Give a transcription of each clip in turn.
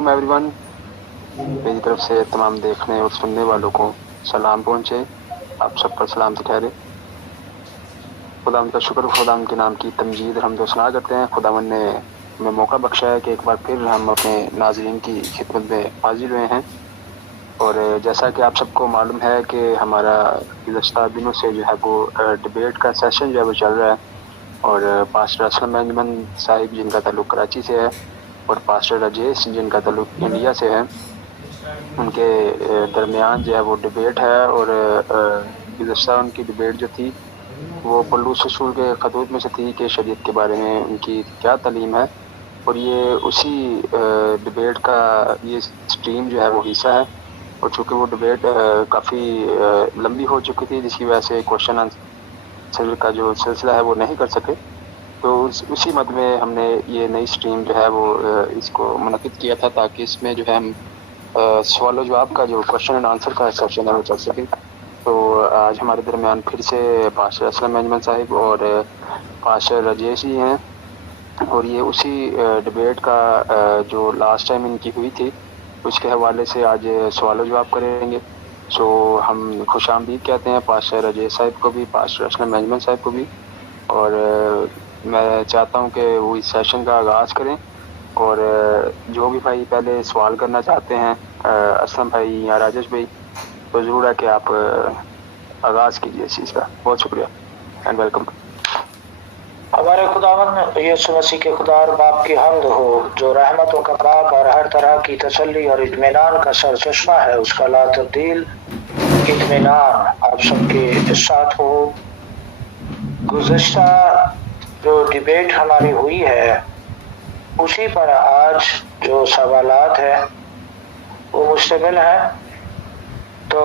वालेकुम एवरीवन। मेरी तरफ से तमाम देखने और सुनने वालों को सलाम पहुँचे। आप सब पर सलाम से ठहरे। खुदावंद का शुक्र, खुदावंद के नाम की तमजीद हमदो सना करते हैं। खुदावंद ने हमें मौका बख्शा है कि एक बार फिर हम अपने नाज़रीन की खिदमत में हाजिर हुए हैं। और जैसा कि आप सबको मालूम है कि हमारा गुज़श्ता दिनों से जो है वो डिबेट का सेशन जो है वो चल रहा है। और पास्टर असलम अंजुमन साहिब जिनका ताल्लुक़ कराची से है और पास्टर राजेश जिनका ताल्लुक़ इंडिया से है, उनके दरमियान जो है वो डिबेट है। और गुज़श्ता उनकी डिबेट जो थी वो पौलुस रसूल के खतूत में से थी कि शरीयत के बारे में उनकी क्या तालीम है। और ये उसी डिबेट का ये स्ट्रीम जो है वो हिस्सा है। और चूँकि वो डिबेट काफ़ी लंबी हो चुकी थी, जिसकी वजह से क्वेश्चन आंसर का जो सिलसिला है वो नहीं कर सके, तो उसी मद में हमने ये नई स्ट्रीम जो है वो इसको मुनक़िद किया था, ताकि इसमें जो है हम सवाल जवाब का जो क्वेश्चन एंड आंसर का सेक्शन है वो चल सके। तो आज हमारे दरमियान फिर से पास्टर असलम अंजुमन साहिब और पास्टर राजेश जी हैं। और ये उसी डिबेट का जो लास्ट टाइम इनकी हुई थी उसके हवाले से आज सवाल जवाब करेंगे। सो हम खुशामदीद कहते हैं पास्टर राजेश साहिब को भी, पास्टर असलम अंजुमन साहिब को भी। और मैं चाहता हूँ कि वो इस सेशन का आगाज़ करें। और जो भी भाई पहले सवाल करना चाहते हैं, असलम भाई या राजेश भाई, तो ज़रूर है कि आप आगाज़ कीजिए इस चीज़ का। बहुत शुक्रिया एंड वेलकम। हमारे खुदावन यीशु मसीह के खुदा और बाप की हम्द हो, जो रहमतों का बाप और हर तरह की तसल्ली और इत्मीनान का सरचश्मा है, उसका ला तब्दील इत्मीनान आप सबके साथ हो। गुज़श्ता जो डिबेट हमारी हुई है उसी पर आज जो सवालात हैं वो मुश्तमिल है। तो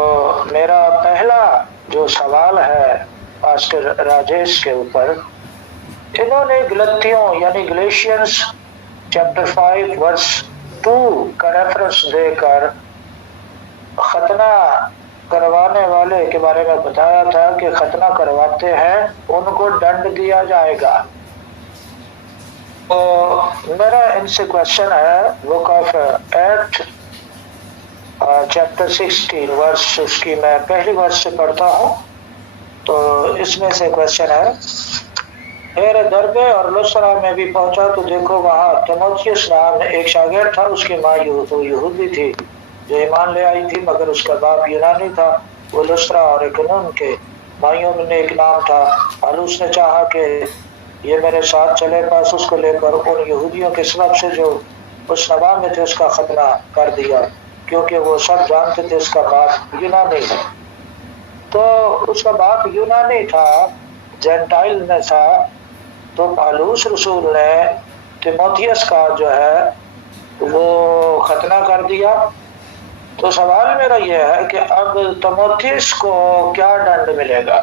मेरा पहला जो सवाल है पास्टर राजेश के ऊपर, इन्होंने गलतियों यानी गलेशियंस चैप्टर 5 वर्स 2 का रेफरेंस देकर खतना करवाने वाले के बारे में बताया था कि खतना करवाते हैं उनको दंड दिया जाएगा। तो मेरा इनसे क्वेश्चन है, book of act chapter 16 verse, उसकी मैं पहली वर्स से पढ़ता हूँ। तो इसमें से क्वेश्चन है, मेरे दरबे और लुस्त्रा में भी पहुंचा तो देखो वहाँ तीमुथियुस नाम एक शागिर्द था, उसकी माँ यहूदी थी जो ईमान ले आई थी, मगर उसका बाप यूनानी था। वो लुस्त्रा और इकनून के भाइयों में एक नाम था। और उसने चाहा कि ये मेरे साथ चले, पास उसको लेकर उन यहूदियों के सबब से जो उस नवा में थे उसका खतना कर दिया, क्योंकि वो सब जानते थे उसका बाप यूनानी है। तो उसका बाप यूनानी था, जेंटाइल में था। तो पौलुस रसूल ने तीमुथियुस का जो है वो खतना कर दिया। तो सवाल मेरा यह है कि अब तीमुथियुस को क्या दंड मिलेगा,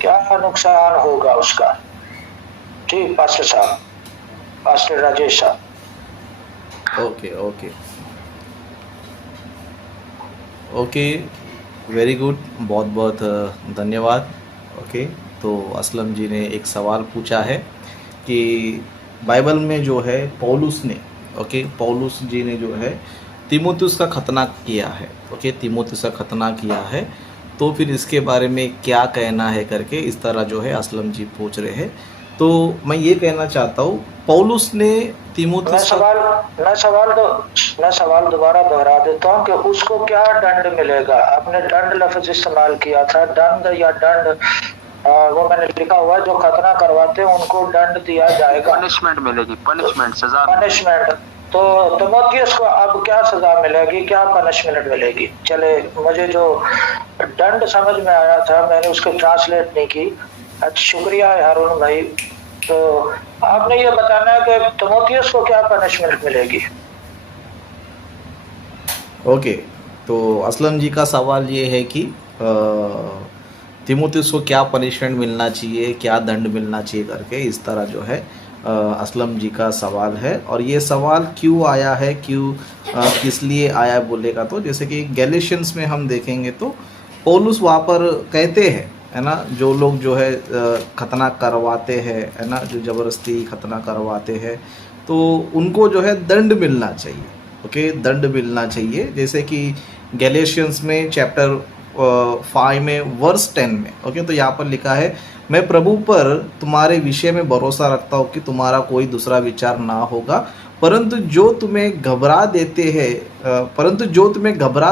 क्या नुकसान होगा उसका? ठीक पास्टर साहब, पास्टर राजेश साहब। Okay okay okay, very good, बहुत बहुत धन्यवाद। ओके, तो असलम जी ने एक सवाल पूछा है कि बाइबल में जो है पौलुस ने, पौलुस जी ने जो है तीमुथियुस का खतना किया है। तीमुथियुस का खतना किया है, तो फिर इसके बारे में क्या कहना है करके इस तरह जो है असलम जी पूछ रहे हैं। तो मैं ये कहना चाहता हूँ, पौलुस ने तीमुथियुस मैं सवाल दोबारा दोहरा देता हूँ कि उसको क्या दंड मिलेगा। आपने दंड लफ्ज इस्तेमाल किया था, दंड या दंड वो मैंने लिखा हुआ, जो खतना करवाते हैं उनको दंड दिया जाएगा, पनिशमेंट मिलेगी, पनिशमेंट, सजा, पनिशमेंट। तो तीमुथियुस को अब क्या सजा मिलेगी, क्या पनिशमेंट मिलेगी? चले, मुझे जो दंड समझ में आया था मैंने उसको ट्रांसलेट नहीं की। अच्छा, शुक्रिया हारून भाई। तो आपने ये बताना है कि तीमुथियुस को क्या पनिशमेंट मिलेगी। ओके, तो असलम जी का सवाल ये है कि तीमुथियुस को क्या पनिशमेंट मिलना चाहिए, क्या दंड मिलना चाहिए करके इस तरह जो है असलम जी का सवाल है। और ये सवाल क्यों आया है, किस लिए आया बोलेगा तो, जैसे कि गैलेशियंस में हम देखेंगे तो पौलुस वहाँ पर कहते हैं, है ना, जो लोग जो है खतना करवाते हैं, है ना, जो ज़बरदस्ती खतना करवाते हैं, तो उनको जो है दंड मिलना चाहिए। ओके, दंड मिलना चाहिए। जैसे कि गैलेशियंस में चैप्टर 5 में वर्स 10 में, ओके, तो यहाँ पर लिखा है, मैं प्रभु पर तुम्हारे विषय में भरोसा रखता हूँ कि तुम्हारा कोई दूसरा विचार ना होगा, परंतु जो तुम्हें घबरा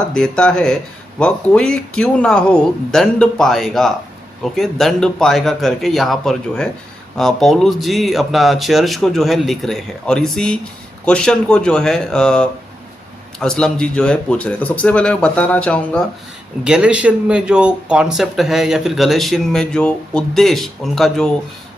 देता है वह कोई क्यों ना हो दंड पाएगा। ओके, दंड पाएगा करके यहाँ पर जो है पौलुस जी अपना चर्च को जो है लिख रहे हैं, और इसी क्वेश्चन को जो है असलम जी जो है पूछ रहे हैं। तो सबसे पहले मैं बताना चाहूँगा, गैलेशियन में जो कॉन्सेप्ट है या फिर गैलेशियन में जो उद्देश्य उनका जो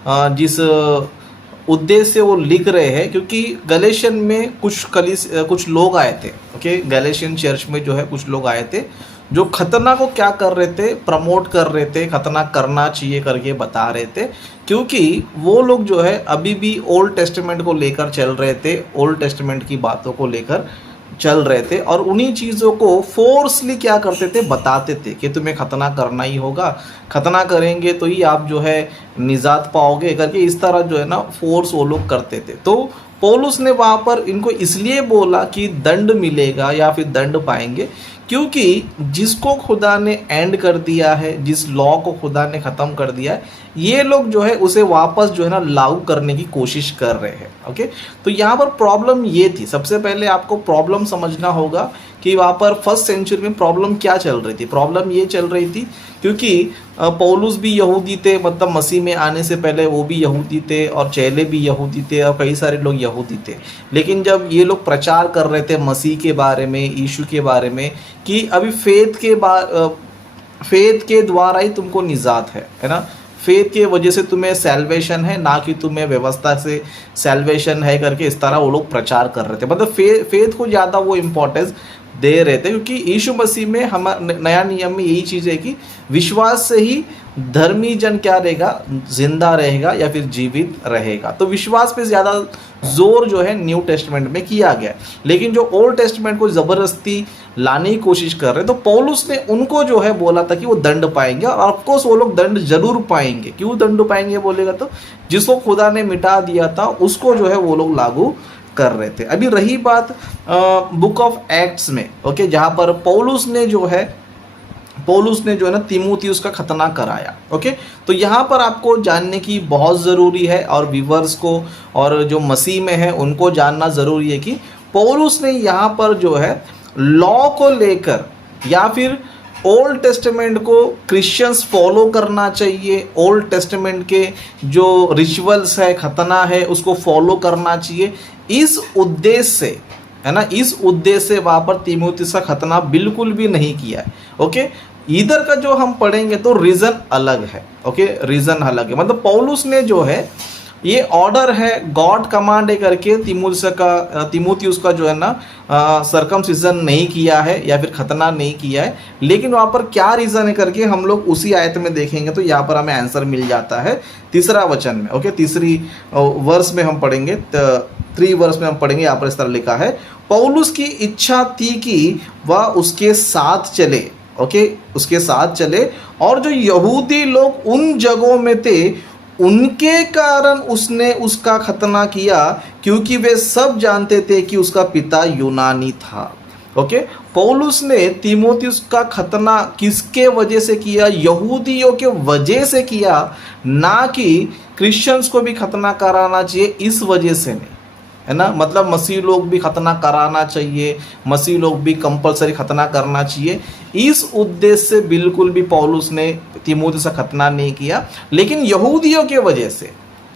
जिस उद्देश्य से वो लिख रहे हैं, क्योंकि गैलेशियन में कुछ लोग आए थे। ओके, गैलेशियन चर्च में जो है कुछ लोग आए थे जो खतना को क्या कर रहे थे, प्रमोट कर रहे थे, खतना करना चाहिए करके बता रहे थे, क्योंकि वो लोग जो है अभी भी ओल्ड टेस्टामेंट को लेकर चल रहे थे, ओल्ड टेस्टामेंट की बातों को लेकर चल रहे थे, और उन्हीं चीज़ों को फोर्सली क्या करते थे, बताते थे कि तुम्हें खतना करना ही होगा, खतना करेंगे तो ही आप जो है निजात पाओगे करके, इस तरह जो है ना फोर्स वो लोग करते थे। तो पौलुस ने वहाँ पर इनको इसलिए बोला कि दंड मिलेगा या फिर दंड पाएंगे, क्योंकि जिसको खुदा ने एंड कर दिया है, जिस लॉ को खुदा ने ख़त्म कर दिया है, ये लोग जो है उसे वापस जो है ना लागू करने की कोशिश कर रहे हैं। ओके, तो यहाँ पर प्रॉब्लम ये थी, सबसे पहले आपको प्रॉब्लम समझना होगा कि वहाँ पर फर्स्ट सेंचुरी में प्रॉब्लम क्या चल रही थी। प्रॉब्लम ये चल रही थी क्योंकि पौलुस भी यहूदी थे, मतलब मसीह में आने से पहले वो भी यहूदी थे, और चेले भी यहूदी थे, और कई सारे लोग यहूदी थे। लेकिन जब ये लोग प्रचार कर रहे थे मसीह के बारे में, यीशु के बारे में, कि अभी फेथ के द्वारा ही तुमको निजात है ना, फेथ के वजह से तुम्हें सैल्वेशन है, ना कि तुम्हें व्यवस्था से सैल्वेशन है करके, इस तरह वो लोग प्रचार कर रहे थे। मतलब फेथ को ज़्यादा वो इम्पोर्टेंस दे रहे थे, क्योंकि यीशु मसीह में नया नियम में यही चीज़ है कि विश्वास से ही धर्मी जन क्या रहेगा, जिंदा रहेगा या फिर जीवित रहेगा। तो विश्वास पे ज़्यादा जोर जो है न्यू टेस्टमेंट में किया गया, लेकिन जो ओल्ड टेस्टमेंट को ज़बरदस्ती लाने की कोशिश कर रहे, तो पौलुस ने उनको जो है बोला था कि वो दंड पाएंगे, और ऑफकोर्स वो लोग दंड जरूर पाएंगे। क्यों दंड पाएंगे बोलेगा तो, जिसको खुदा ने मिटा दिया था उसको जो है वो लोग लागू कर रहे थे। अभी रही बात बुक ऑफ एक्ट्स में, ओके, जहाँ पर पौलुस ने जो है ना तीमुथियुस का खतना कराया। ओके, तो यहाँ पर आपको जानने की बहुत ज़रूरी है, और व्यूअर्स को और जो मसीह में है उनको जानना ज़रूरी है कि पौलुस ने यहाँ पर जो है लॉ को लेकर या फिर ओल्ड टेस्टामेंट को क्रिश्चियंस फॉलो करना चाहिए, ओल्ड टेस्टामेंट के जो रिचुअल्स है, खतना है, उसको फॉलो करना चाहिए, इस उद्देश्य से, है ना, इस उद्देश्य से वहाँ पर तीमुथियुस का खतना बिल्कुल भी नहीं किया है। ओके, इधर का जो हम पढ़ेंगे तो रीज़न अलग है। ओके, रीज़न अलग है, मतलब पौलुस ने जो है ये ऑर्डर है, गॉड कमांड है करके तीमुथियुस का जो है ना सर्कमसिजन नहीं किया है या फिर खतना नहीं किया है, लेकिन वहाँ पर क्या रीज़न है करके हम लोग उसी आयत में देखेंगे तो यहाँ पर हमें आंसर मिल जाता है 3 वचन में। ओके, 3 वर्स में हम पढ़ेंगे, 3 वर्स में हम पढ़ेंगे। यहाँ पर इस तरह लिखा है, पौलुस की इच्छा थी कि वह उसके साथ चले। ओके, उसके साथ चले, और जो यहूदी लोग उन जगहों में थे उनके कारण उसने उसका खतना किया, क्योंकि वे सब जानते थे कि उसका पिता यूनानी था। ओके, पौलुस ने तीमुथियुस का खतना किसके वजह से किया? यहूदियों के वजह से किया, ना कि क्रिश्चियंस को भी खतना कराना चाहिए इस वजह से नहीं, है ना। मतलब मसीह लोग भी खतना कराना चाहिए, मसीह लोग भी कंपलसरी खतना करना चाहिए, इस उद्देश्य से बिल्कुल भी पौलुस ने तीमुथियुस का खतना नहीं किया। लेकिन यहूदियों के वजह से,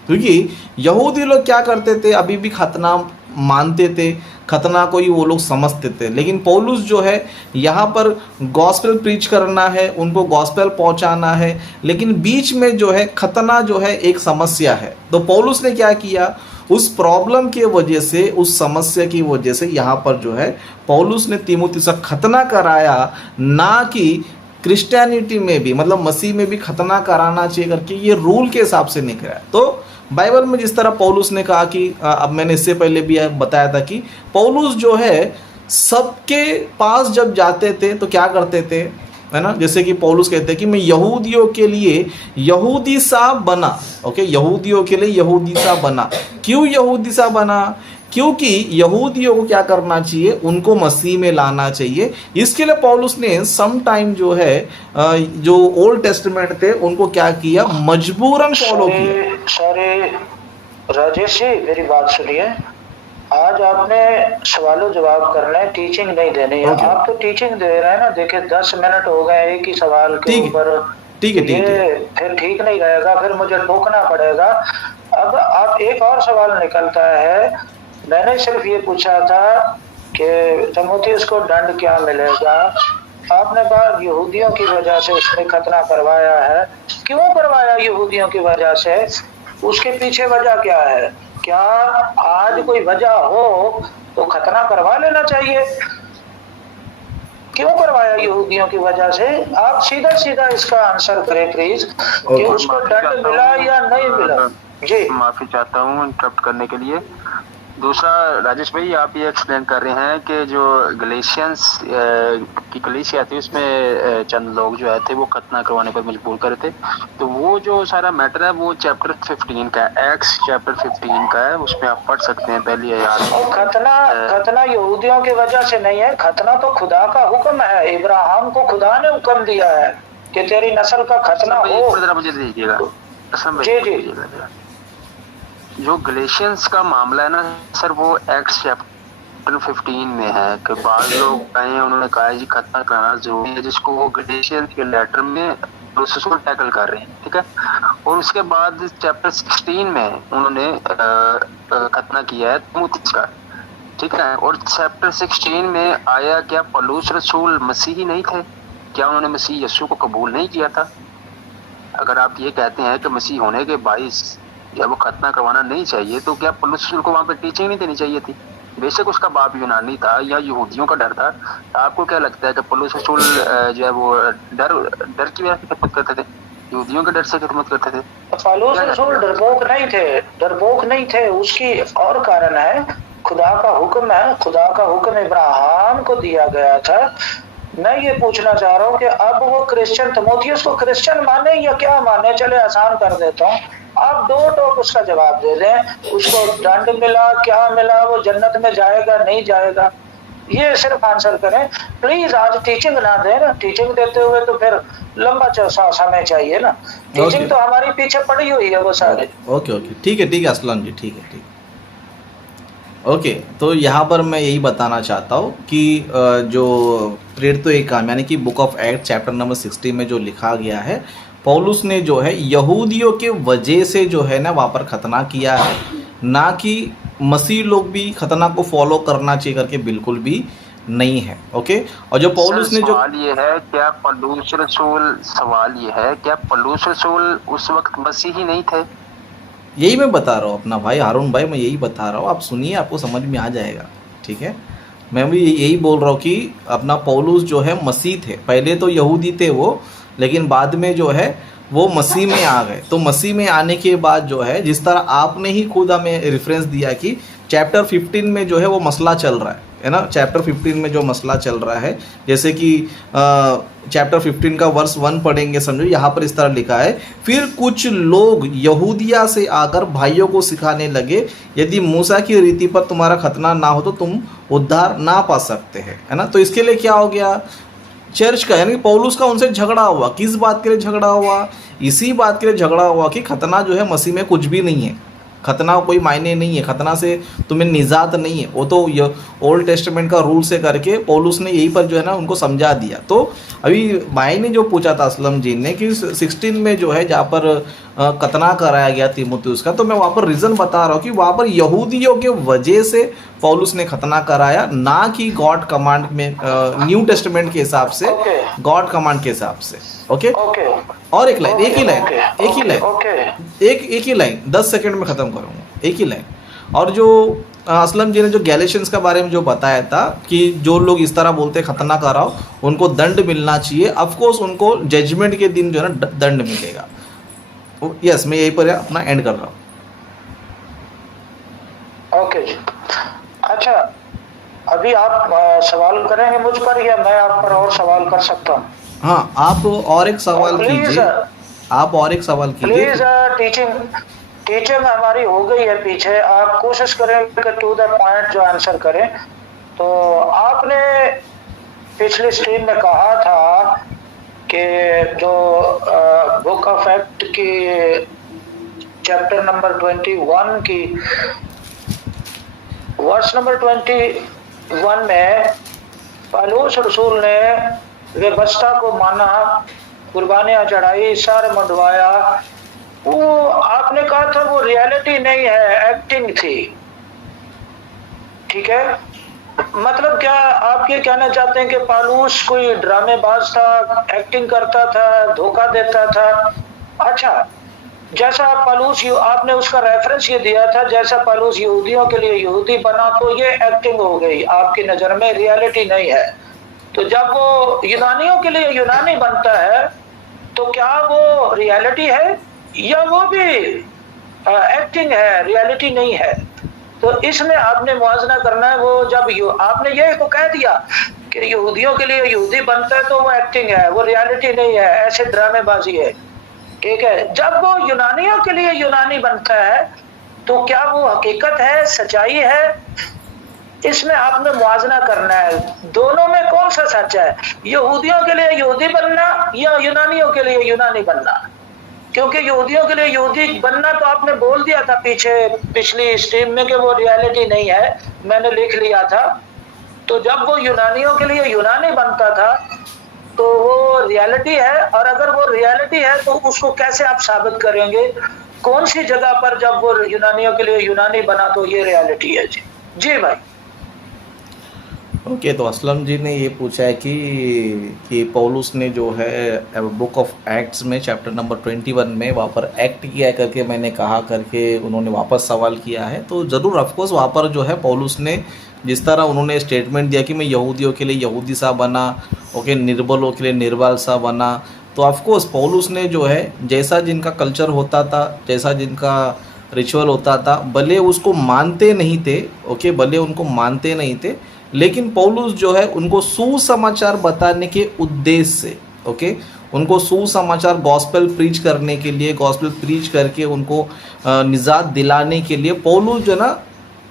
क्योंकि यहूदी लोग क्या करते थे, अभी भी खतना मानते थे, खतना को ही वो लोग समझते थे। लेकिन पौलुस जो है यहाँ पर गॉस्पेल प्रीच करना है, उनको गॉस्पेल पहुँचाना है, लेकिन बीच में जो है खतना जो है एक समस्या है। तो पौलुस ने क्या किया, उस प्रॉब्लम के वजह से, उस समस्या की वजह से यहाँ पर जो है पौलुस ने तीमुथियुस का खतना कराया, ना कि क्रिश्चियनिटी में भी, मतलब मसीह में भी खतना कराना चाहिए करके ये रूल के हिसाब से नहीं कराया। तो बाइबल में जिस तरह पौलुस ने कहा कि अब मैंने इससे पहले भी बताया था कि पौलुस जो है सबके पास जब जाते थे तो क्या करते थे, है ना। जैसे कि पौलुस कहते हैं कि मैं यहूदियों के लिए यहूदी सा बना। ओके, यहूदियों के लिए यहूदी सा बना। क्यों यहूदी सा बना? क्योंकि यहूदियों को क्या करना चाहिए, उनको मसीह में लाना चाहिए। इसके लिए पौलुस ने सम टाइम जो है जो ओल्ड टेस्टमेंट थे उनको क्या किया, मजबूरन फॉलो किया। सॉरी राजेश जी, मेरी बात सुनिए। आज आपने सवालों जवाब करने, टीचिंग नहीं देनी है। Okay. आप तो टीचिंग दे रहे हैं ना। देखिए 10 मिनट हो गए एक ही सवाल के ठीक है, ऊपर। ठीक है, ठीक है। ये फिर ठीक नहीं रहेगा, फिर मुझे टोकना पड़ेगा। अब आप एक और सवाल निकलता है। मैंने सिर्फ ये पूछा था कि तीमुथियुस को दंड क्या मिलेगा। आपने कहा यहूदियों की वजह से उसने खतना करवाया है। क्यों करवाया यहूदियों की वजह से? उसके पीछे वजह क्या है? क्या आज कोई वजह हो तो खतना करवा लेना चाहिए? क्यों करवाया यहूदियों की वजह से? आप सीधा सीधा इसका आंसर करें प्लीज, कि उसको दंड मिला या नहीं मिला। जी माफी चाहता हूँ इंटरप्ट करने के लिए। दूसरा, राजेश भाई आप ये एक्सप्लेन कर रहे हैं कि जो गलेशियंस की कलीसिया थी उसमें चंद लोग जो थे वो खतना करवाने पर मजबूर करे थे। तो वो जो सारा मैटर है वो चैप्टर 15 का है, एक्स चैप्टर 15 का है, उसमें आप पढ़ सकते हैं पहली आयत। और खतना यहूदियों की वजह से नहीं है। खतना तो खुदा का हुक्म है। इब्राहिम को खुदा ने हुक्म दिया है कि तेरी नस्ल का खतना हो। मुझे देखिएगा जी जी। जो गलेशियंस का मामला है ना सर, वो एक्स चैप्टर 15 में है कि बाद लोग आए, उन्होंने कहा जी खतना कराना जरूरी है, जिसको वो गलेशियंस के लेटर में प्रोसेसर टैकल कर रहे हैं, ठीक है। और उसके बाद चैप्टर 16 में उन्होंने खतना किया है तीमुथियुस का, ठीक है। और चैप्टर 16 में आया क्या पौलुस रसूल मसीही नहीं थे? क्या उन्होंने मसीह यीशु को कबूल नहीं किया था? अगर आप ये कहते हैं कि मसीह होने के बाइस जब वो खतना करवाना नहीं चाहिए, तो क्या पौलुस रसूल को वहां पर टीचिंग नहीं देनी चाहिए थी? बेशक उसका बाप यूनानी था या यहूदियों का डर था। आपको क्या लगता है कि पौलुस रसूल जो है वो डर की वजह से खिदमत करते थे, यहूदियों के डर से खिदमत करते थे? पौलुस रसूल डरपोक नहीं थे, डरपोक नहीं थे। उसकी और कारण है, खुदा का हुक्म है। खुदा का हुक्म इब्राहिम को दिया गया था। मैं ये पूछना चाह रहा हूँ कि अब वो क्रिश्चियन, तीमुथियुस को क्रिश्चियन माने या क्या माने? चले आसान कर देता हूँ, आप दो टोक उसका जवाब दे दें। उसको दंड मिला, क्या मिला, वो जन्नत में जाएगा नहीं जाएगा, ये सिर्फ आंसर करें प्लीज। आज टीचिंग ना दें ना। टीचिंग देते हुए तो फिर लंबा समय चाहिए ना। टीचिंग तो हमारी पीछे पड़ी हुई है वो सारे। ओके, ठीक है असलम जी, ठीक है। ओके, तो यहाँ पर मैं यही बताना चाहता हूँ कि जो प्रेरितों एक काम यानी कि book of act chapter number 60 में जो लिखा गया है, पौलुस ने जो है यहूदियों के वजह से जो है ना वहाँ पर खतना किया है, ना कि मसीह लोग भी खतना को फॉलो करना चाहिए करके बिल्कुल भी नहीं है। ओके, और जो पौलुस ने जो सवाल ये है क्या पौलुस रसूल उस वक्त मसीही नहीं थे? यही मैं बता रहा हूँ अपना भाई हारून भाई, मैं यही बता रहा हूँ, आप सुनिए, आपको समझ में आ जाएगा, ठीक है। मैं भी यही बोल रहा हूँ कि अपना पौलुस जो है मसीह थे। पहले तो यहूदी थे वो, लेकिन बाद में जो है वो मसीह में आ गए। तो मसीह में आने के बाद जो है, जिस तरह आपने ही खुद हमें रेफरेंस दिया कि चैप्टर 15 में जो है वो मसला चल रहा है ना। चैप्टर 15 में जो मसला चल रहा है, जैसे कि चैप्टर 15 का वर्स 1 पढ़ेंगे, समझो यहाँ पर इस तरह लिखा है, फिर कुछ लोग यहूदिया से आकर भाइयों को सिखाने लगे, यदि मूसा की रीति पर तुम्हारा खतना ना हो तो तुम उद्धार ना पा सकते हैं, है ना। तो इसके लिए क्या हो गया, चर्च का यानी पौलुस का उनसे झगड़ा हुआ। किस बात के लिए झगड़ा हुआ? इसी बात के लिए झगड़ा हुआ कि खतना जो है मसीह में कुछ भी नहीं है, खतना कोई मायने नहीं है, खतना से तुम्हें निजात नहीं है। वो तो ये ओल्ड टेस्टमेंट का रूल से करके पौलुस ने यही पर जो है ना उनको समझा दिया। तो अभी भाई ने जो पूछा था असलम जी ने कि 16 में जो है जहाँ पर खतना कराया गया तीमुथियुस का, तो मैं वहाँ पर रीज़न बता रहा हूँ कि वहाँ पर यहूदियों के वजह से पौलुस ने खतना कराया, ना कि गॉड कमांड में, न्यू टेस्टमेंट के हिसाब से, गॉड कमांड के हिसाब से। ओके, और एक लाइन, एक ही लाइन 10 सेकंड में ख़त्म करूँगा, एक ही लाइन। और जो असलम जी ने जो गैलेशियंस के बारे में जो बताया था कि जो लोग इस तरह बोलते हैं खतना कराओ, उनको दंड मिलना चाहिए। ऑफकोर्स उनको जजमेंट के दिन जो है ना दंड मिलेगा। यस, मैं यहीं पर अपना एंड कर रहा हूँ। ओके जी, अच्छा अभी आप सवाल करेंगे मुझ पर या मैं आप पर और सवाल कर सकता हूँ? हाँ, आप और एक सवाल कीजिए, आप और एक सवाल कीजिए। प्लीज टीचिंग हमारी हो गई है पीछे, आप कोशिश करें कि टू द पॉइंट जो आंसर करें। तो आपने पिछली स्ट्रीम में कहा था कि जो बुक ऑफ एक्ट की चैप्टर नंबर 21 की वर्स नंबर 21 में पौलुस रसूल ने व्यवस्था को माना, कुर्बानियां चढ़ाई, सर मुंडवाया। वो आपने कहा था वो रियलिटी नहीं है, एक्टिंग थी। ठीक है, मतलब क्या आप ये कहना चाहते हैं कि पौलुस कोई ड्रामेबाज था, एक्टिंग करता था, धोखा देता था? अच्छा, जैसा पौलुस आपने उसका रेफरेंस ये दिया था, जैसा पौलुस यहूदियों के लिए यहूदी बना, तो ये एक्टिंग हो गई आपकी नजर में, रियलिटी नहीं है। तो जब वो यूनानियों के लिए यूनानी बनता है तो क्या वो रियलिटी है या वो भी एक्टिंग है, रियलिटी नहीं है? तो इसमें आपने मुआवजा करना है। वो जब आपने ये तो कह दिया कि यहूदियों के लिए यहूदी बनता है तो वो एक्टिंग है, वो रियलिटी नहीं है, ऐसे ड्रामेबाजी है। ठीक है, जब वो यूनानियों के लिए यूनानी बनता है तो क्या वो हकीकत है, सच्चाई है? इसमें आपने मुआवजा करना है, दोनों में कौन सा सच है, यहूदियों के लिए यहूदी बनना या यूनानियों के लिए यूनानी बनना? क्योंकि यहूदियों के लिए यहूदी बनना तो आपने बोल दिया था पिछली स्ट्रीम में कि वो रियलिटी नहीं है, मैंने लिख लिया था। तो जब वो यूनानियों के लिए यूनानी बनता था तो वो रियलिटी है, और अगर वो रियलिटी है तो उसको कैसे आप साबित करेंगे? कौन सी जगह पर जब वो यूनानियों के लिए यूनानी बना तो ये रियलिटी है? जी भाई। ओके, तो असलम जी ने ये पूछा है कि पौलुस ने जो है बुक ऑफ एक्ट्स में चैप्टर नंबर 21 में वहाँ पर एक्ट किया है करके मैंने कहा करके उन्होंने वापस सवाल किया है। तो ज़रूर ऑफकोर्स वहाँ पर जो है पौलुस ने जिस तरह उन्होंने स्टेटमेंट दिया कि मैं यहूदियों के लिए यहूदी सा बना, ओके, निर्बलों के लिए निर्बल सा बना, तो ऑफकोर्स पौलुस ने जो है जैसा जिनका कल्चर होता था, जैसा जिनका रिचुअल होता था, भले उसको मानते नहीं थे, ओके, भले उनको मानते नहीं थे, लेकिन पौलुस जो है उनको सुसमाचार बताने के उद्देश्य से, ओके, उनको सुसमाचार गॉस्पेल प्रीच करने के लिए, गॉस्पेल प्रीच करके उनको निजात दिलाने के लिए पौलुस जो ना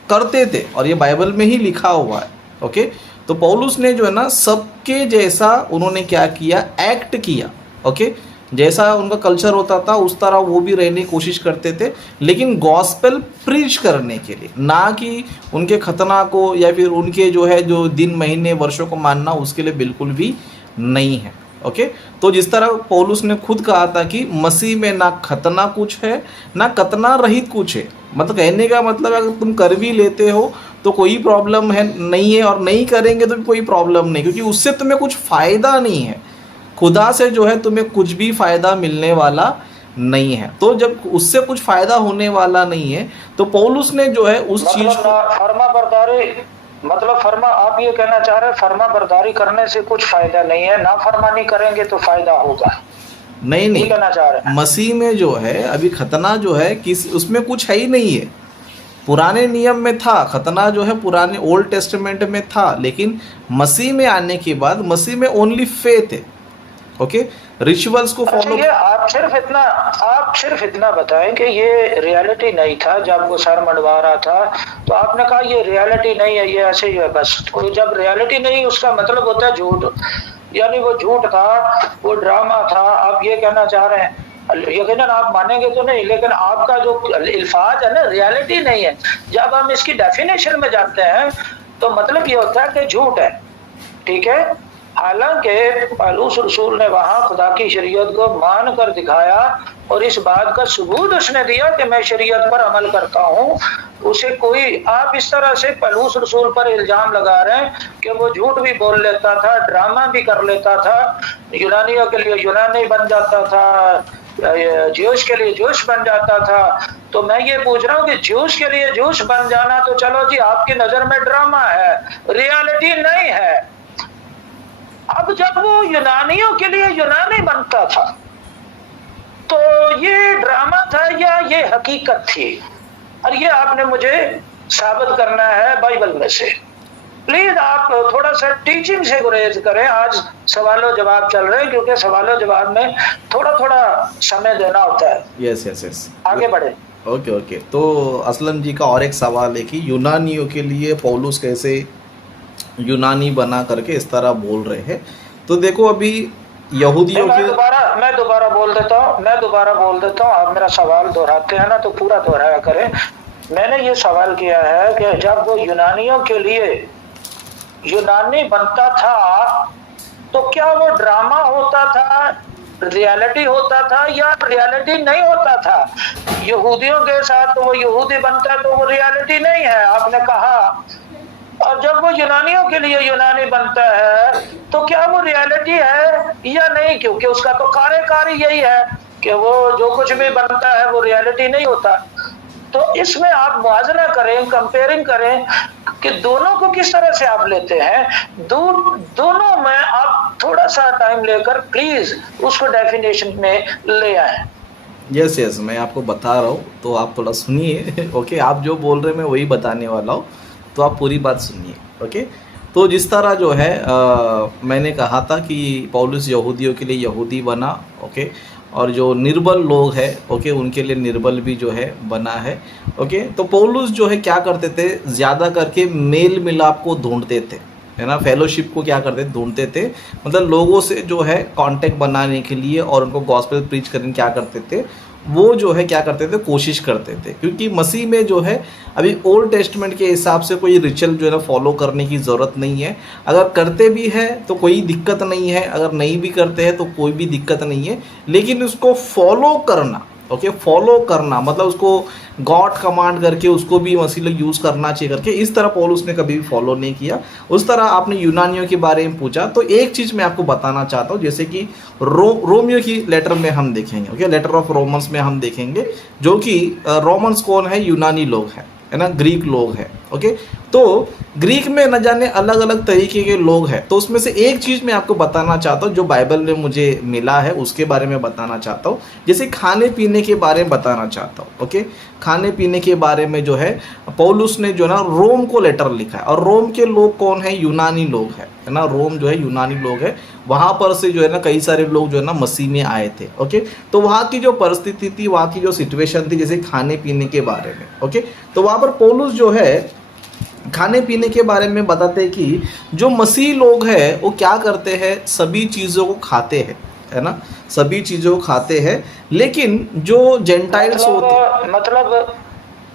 करते थे, और ये बाइबल में ही लिखा हुआ है। ओके, तो पौलुस ने जो है ना सबके जैसा उन्होंने क्या किया, एक्ट किया। ओके, जैसा उनका कल्चर होता था उस तरह वो भी रहने की कोशिश करते थे, लेकिन गॉस्पेल प्रीच करने के लिए, ना कि उनके खतना को या फिर उनके जो है जो दिन महीने वर्षों को मानना, उसके लिए बिल्कुल भी नहीं है। ओके, तो जिस तरह पौलुस ने खुद कहा था कि मसीह में ना खतना कुछ है ना कतना रहित कुछ है, मतलब कहने का मतलब अगर तुम कर भी लेते हो तो कोई प्रॉब्लम है नहीं है, और नहीं करेंगे तो भी कोई प्रॉब्लम नहीं, क्योंकि उससे तुम्हें कुछ फ़ायदा नहीं है, खुदा से जो है तुम्हें कुछ भी फ़ायदा मिलने वाला नहीं है। तो जब उससे कुछ फ़ायदा होने वाला नहीं है तो पौलुस ने जो है उस चीज़ को फर्मा आप ये कहना चाह रहे हैं फर्मा बरदारी करने से कुछ फायदा नहीं है, ना फरमानी करेंगे तो फायदा होगा? नहीं कहना चाह रहे हैं मसीह में जो है अभी खतना जो है किसी उसमें कुछ है ही नहीं है। पुराने नियम में था खतना, जो है पुराने ओल्ड टेस्टामेंट में था, लेकिन मसीह में आने के बाद मसीह में ओनली फेथ है। ओके, रिचुअल्स को फॉलो। आप सिर्फ इतना बताएं कि ये रियलिटी नहीं था जब वो सर मंडवा रहा था, तो आपने कहा ये रियलिटी नहीं है, ये ऐसे ही है बस। तो जब रियलिटी नहीं, उसका मतलब होता है झूठ, यानी वो झूठ था, वो ड्रामा था। आप ये कहना चाह रहे हैं, यकीनन आप मानेंगे तो नहीं, लेकिन आपका जो अल्फाज है ना, रियलिटी नहीं है। जब हम इसकी डेफिनेशन में जाते हैं तो मतलब ये होता है कि झूठ है। ठीक है, हालांकि पौलुस रसूल ने वहां खुदा की शरीयत को मान कर दिखाया, और इस बात का सबूत उसने दिया कि मैं शरीयत पर अमल करता हूं। उसे कोई, आप इस तरह से पौलुस रसूल पर इल्जाम लगा रहे हैं कि वो झूठ भी बोल लेता था, ड्रामा भी कर लेता था, यूनानियों के लिए यूनानी बन जाता था, ज्यूश के लिए ज्यूश बन जाता था। तो मैं ये पूछ रहा हूँ कि ज्यूश के लिए ज्यूश बन जाना तो चलो जी आपकी नजर में ड्रामा है, रियलिटी नहीं है। अब जब वो यूनानियों के लिए यूनानी बनता था तो ये ड्रामा था या ये हकीकत थी? और ये आपने मुझे साबित करना है बाइबल में से। प्लीज आप थोड़ा सा टीचिंग से गुरेज करें। आज सवालों जवाब चल रहे हैं, क्योंकि सवालों जवाब में थोड़ा थोड़ा समय देना होता है। यस। आगे बढ़े। ओके ओके, तो असलम जी का और एक सवाल है कि यूनानियों के लिए पौलुस कैसे यूनानी बना करके इस तरह बोल रहे हैं। तो देखो अभी यहूदियों मैं के दोबारा बोल देता हूँ। आप मेरा सवाल दोहराते हैं ना, तो पूरा दोहराया करें। मैंने ये सवाल किया है कि जब वो यूनानियों के लिए यूनानी बनता था तो क्या वो ड्रामा होता था, रियलिटी होता था, या रियलिटी नहीं होता था? यहूदियों के साथ तो वो यहूदी बनता तो वो रियलिटी नहीं है, आपने कहा। और जब वो यूनानियों के लिए यूनानी बनता है तो क्या वो रियलिटी है या नहीं? क्योंकि उसका तो कार्य यही है कि वो जो कुछ भी बनता है वो रियलिटी नहीं होता। तो इसमें आप मुआवजा करें, कंपेयरिंग करें कि दोनों को किस तरह से आप लेते हैं। दोनों में आप थोड़ा सा टाइम लेकर प्लीज उसको डेफिनेशन में ले आए। यस मैं आपको बता रहा हूँ, तो आप थोड़ा सुनिए। ओके, आप जो बोल रहे हैं मैं वही बताने वाला हूँ, तो आप पूरी बात सुनिए। ओके, तो जिस तरह जो है मैंने कहा था कि पौलुस यहूदियों के लिए यहूदी बना, ओके, और जो निर्बल लोग हैं, ओके, उनके लिए निर्बल भी जो है बना है। ओके, तो पौलुस जो है क्या करते थे, ज़्यादा करके मेल मिलाप को ढूंढते थे, है ना, फेलोशिप को क्या करते ढूंढते थे, मतलब लोगों से जो है कांटेक्ट बनाने के लिए और उनको गॉस्पेल प्रीच करने क्या करते थे, वो जो है क्या करते थे, कोशिश करते थे। क्योंकि मसीह में जो है अभी ओल्ड टेस्टमेंट के हिसाब से कोई रिचुअल जो है ना फॉलो करने की ज़रूरत नहीं है। अगर करते भी है तो कोई दिक्कत नहीं है, अगर नहीं भी करते हैं तो कोई भी दिक्कत नहीं है, लेकिन उसको फॉलो करना, ओके, फॉलो करना मतलब उसको गॉड कमांड करके उसको भी मसीह लोग यूज़ करना चाहिए करके, इस तरह पौलुस ने कभी भी फॉलो नहीं किया। उस तरह आपने यूनानियों के बारे में पूछा, तो एक चीज़ मैं आपको बताना चाहता हूँ, जैसे कि रोमियो की लेटर में हम देखेंगे, ओके, लेटर ऑफ रोमन्स में हम देखेंगे, जो कि रोमन्स कौन है, यूनानी लोग है ना, ग्रीक लोग हैं। ओके, तो ग्रीक में न जाने अलग अलग तरीके के लोग हैं। तो उसमें से एक चीज़ मैं आपको बताना चाहता हूँ जो बाइबल में मुझे मिला है, उसके बारे में बताना चाहता हूँ। जैसे खाने पीने के बारे में बताना चाहता हूँ। ओके, खाने पीने के बारे में जो है पौलुस ने जो ना रोम को लेटर लिखा है, और रोम के लोग कौन है, यूनानी लोग है ना, रोम जो है यूनानी लोग है। वहाँ पर से जो है ना कई सारे लोग जो है ना मसीह में आए थे। ओके, तो वहाँ की जो परिस्थिति थी, वहाँ की जो सिचुएशन थी, जैसे खाने पीने के बारे में, ओके, तो वहाँ पर पौलुस जो है खाने पीने के बारे में बताते हैं कि जो मसीह लोग हैं वो क्या करते हैं, सभी चीज़ों को खाते हैं, है ना, सभी चीज़ों को खाते हैं। लेकिन जो जेंटाइल्स होते, मतलब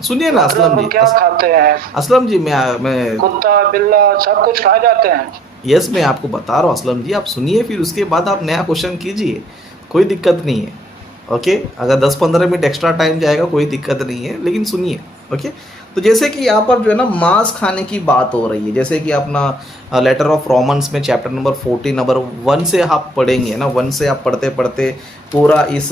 सुनिए ना असलम जी, क्या खाते हैं? असलम जी, मैं कुत्ता बिल्ला सब कुछ खा जाते हैं। यस, मैं आपको बता रहा हूँ असलम जी, आप सुनिए, फिर उसके बाद आप नया क्वेश्चन कीजिए, कोई दिक्कत नहीं है। ओके, अगर 10-15 मिनट एक्स्ट्रा टाइम जाएगा कोई दिक्कत नहीं है, लेकिन सुनिए। ओके, तो जैसे कि यहाँ पर जो है ना मांस खाने की बात हो रही है, जैसे कि अपना लेटर ऑफ रोमन्स में चैप्टर नंबर 14 नंबर 1 से आप पढ़ेंगे ना, 1 से आप पढ़ते पढ़ते पूरा इस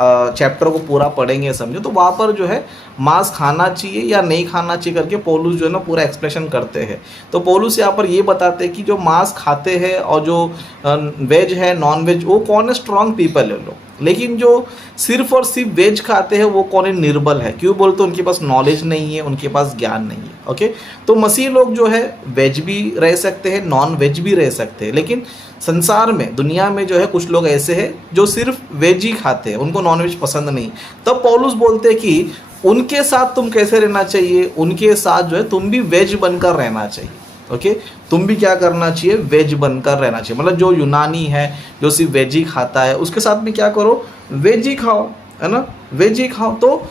चैप्टर को पूरा पढ़ेंगे, समझो, तो वहाँ पर जो है मांस खाना चाहिए या नहीं खाना चाहिए करके पौलुस जो है ना पूरा एक्सप्लेनेशन करते हैं। तो पौलुस यहाँ पर ये बताते हैं कि जो मांस खाते हैं और जो वेज है, नॉन वेज, वो कौन है, स्ट्रांग पीपल है लोग। लेकिन जो सिर्फ और सिर्फ वेज खाते हैं वो कौन है, निर्बल है। क्यों बोलते, उनके पास नॉलेज नहीं है, उनके पास ज्ञान नहीं है। ओके, तो मसीह लोग जो है वेज भी रह सकते हैं, नॉन वेज भी रह सकते हैं, लेकिन संसार में, दुनिया में जो है कुछ लोग ऐसे हैं जो सिर्फ वेज ही खाते हैं, उनको नॉन वेज पसंद नहीं। तब पौलुस बोलते हैं कि उनके साथ तुम कैसे रहना चाहिए, उनके साथ जो है तुम भी वेज बनकर रहना चाहिए। ओके, तुम भी क्या करना चाहिए, वेज बनकर रहना चाहिए। मतलब जो यूनानी है, जो सिर्फ वेज ही खाता है, उसके साथ में क्या करो, वेज ही खाओ, है ना, वेज ही खाओ। तो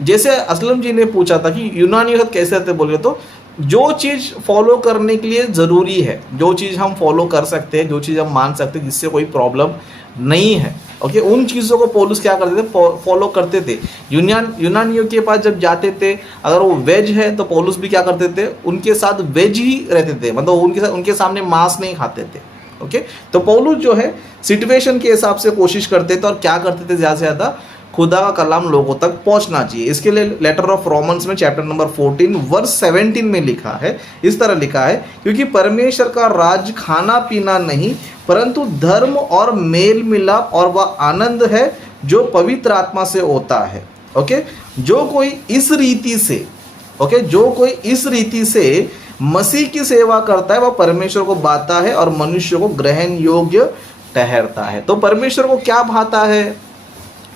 जैसे असलम जी ने पूछा था कि यूनानी के साथ कैसे रहते, बोले तो जो चीज़ फॉलो करने के लिए ज़रूरी है, जो चीज़ हम फॉलो कर सकते हैं, जो चीज़ हम मान सकते हैं, जिससे कोई प्रॉब्लम नहीं है, ओके, उन चीज़ों को पौलुस क्या करते थे, फॉलो करते थे। यूनानियों के पास जब जाते थे, अगर वो वेज है तो पौलुस भी क्या करते थे, उनके साथ वेज ही रहते थे, मतलब उनके सामने मांस नहीं खाते थे। ओके, तो पौलुस जो है सिचुएशन के हिसाब से कोशिश करते थे और क्या करते थे, ज़्यादा से ज़्यादा खुदा का कलाम लोगों तक पहुंचना चाहिए। इसके लिए लेटर ऑफ रोमन्स में चैप्टर नंबर 14 वर्स 17 में लिखा है, इस तरह लिखा है, क्योंकि परमेश्वर का राज खाना पीना नहीं परंतु धर्म और मेल मिलाप और वह आनंद है जो पवित्र आत्मा से होता है। ओके, जो कोई इस रीति से, ओके, जो कोई इस रीति से मसीह की सेवा करता है वह परमेश्वर को भाता है और मनुष्य को ग्रहण योग्य ठहरता है। तो परमेश्वर को क्या भाता है,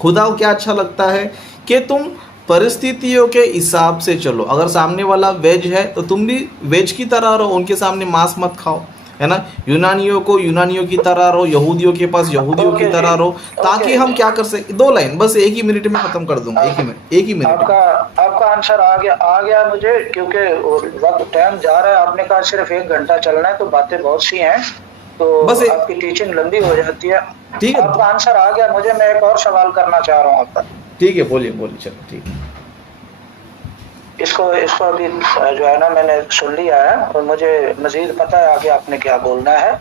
खुदा को क्या अच्छा लगता है कि तुम परिस्थितियों के हिसाब से चलो। अगर सामने वाला वेज है तो तुम भी वेज की तरह रहो, उनके सामने मांस मत खाओ, है ना। यूनानियों को यूनानियों की तरह रहो, यहूदियों के पास यहूदियों की तरह रहो, ताकि हम क्या कर सके। 2 लाइन बस, 1 ही मिनट में खत्म कर दूंगा, 1 ही मिनट। आपका आंसर आ गया मुझे, क्योंकि वक्त टाइम जा रहा है। आपने कहा सिर्फ 1 घंटा चलना है, तो बातें बहुत सी हैं, तो बस आपकी टीचिंग लंबी हो जाती है। ठीक है, आपका आंसर आ गया मुझे। मैं एक और सवाल करना चाह रहा हूँ आपका। ठीक है, बोलिए चलो, ठीक है। इसको अभी जो है ना मैंने सुन लिया है, और मुझे मजीद पता है आगे आपने क्या बोलना है।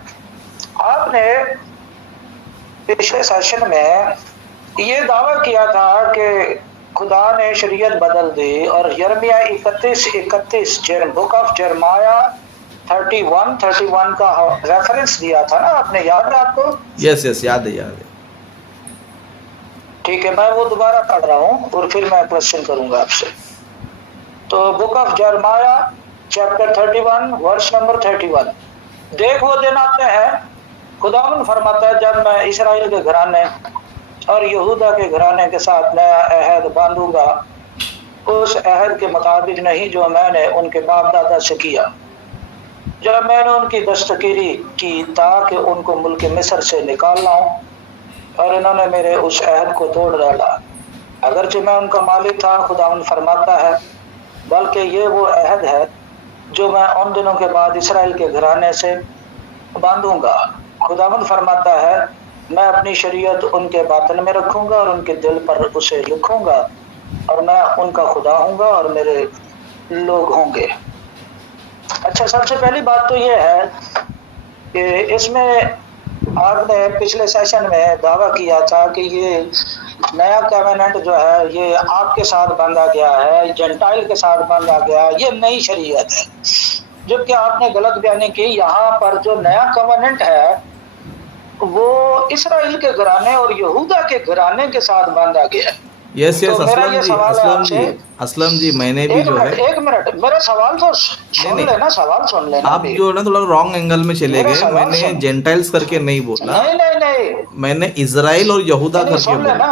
आपने पिछले सेशन में ये दावा किया था कि खुदा ने शरीयत बदल दी, और यिर्मयाह 31 बुक ऑफ जरमाया 31 का रेफरेंस दिया था ना आपने, याद है आपको? यस, याद है। ठीक है, मैं वो दोबारा पढ़ रहा हूँ और फिर मैं क्वेश्चन करूंगा आपसे। तो book of Jeremiah chapter 31 verse number 31। देख वो दिन आते हैं, खुदावंद फरमाता है, जब मैं इस्राएल के घराने और यहूदा के घराने के साथ नया अहद बांधूंगा, उस अहद के मुताबिक नहीं जो मैंने उनके बाप दादा से किया, जब मैंने उनकी दस्तगीरी की ताकि उनको मुल्क मिस्र से निकाल लाऊं, और इन्होंने मेरे उस अहद को तोड़ डाला। अगरचे मैं उनका मालिक था, खुदावंद फरमाता है, बल्कि ये वो अहद है जो मैं उन दिनों के बाद इस्राएल के घराने से बांधूंगा। खुदावंद फरमाता है, मैं अपनी शरीयत उनके बातन में रखूंगा और उनके दिल पर उसे लिखूंगा, और मैं उनका खुदा हूंगा और मेरे लोग होंगे। अच्छा, सबसे पहली बात तो ये है कि इसमें आपने पिछले सेशन में दावा किया था कि ये नया कवेनेंट जो है ये आपके साथ बांधा गया है, जेंटाइल के साथ बांधा गया है, ये नई शरीयत है। जबकि आपने गलत बयानी की। यहाँ पर जो नया कवेनेंट है वो इस्राएल के घराने और यहूदा के घराने के साथ बांधा गया है। यस, तो असलम जी, मैंने भी जो है, 1 मिनट मेरा सवाल तो सुन लेना, सवाल सुन लेना। आप जो ना थोड़ा रॉन्ग एंगल में चले गए। मैंने जेंटाइल्स करके नहीं बोला, नहीं, मैंने इजराइल और यहूदा करके बोला।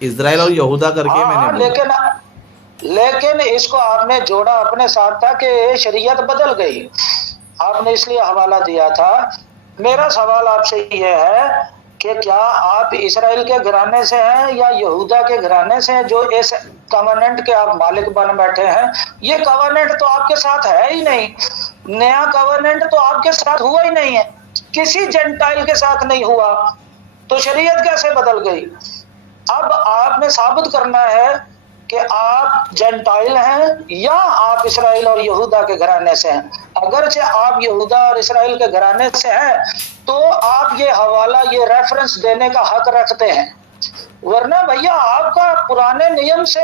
इजराइल और यहूदा करके मैंने बोला। लेकिन इसको आपने जोड़ा अपने साथ था कि शरीयत बदल गई, आपने इसलिए हवाला दिया था। मेरा सवाल आपसे ये है कि क्या आप इस्राएल के घराने से हैं या यहूदा के घराने से हैं, जो इस कवेनेंट के आप मालिक बन बैठे हैं? ये कवेनेंट तो आपके साथ है ही नहीं, नया कवेनेंट तो आपके साथ हुआ ही नहीं है, किसी जेंटाइल के साथ नहीं हुआ, तो शरीयत कैसे बदल गई? अब आपने साबित करना है कि आप जेंटाइल हैं या आप इस्राएल और यहूदा के घराने से हैं। अगरचे आप यहूदा और इस्राएल के घराने से हैं तो आप ये हवाला, ये रेफरेंस देने का हक रखते हैं, वरना भैया आपका पुराने नियम से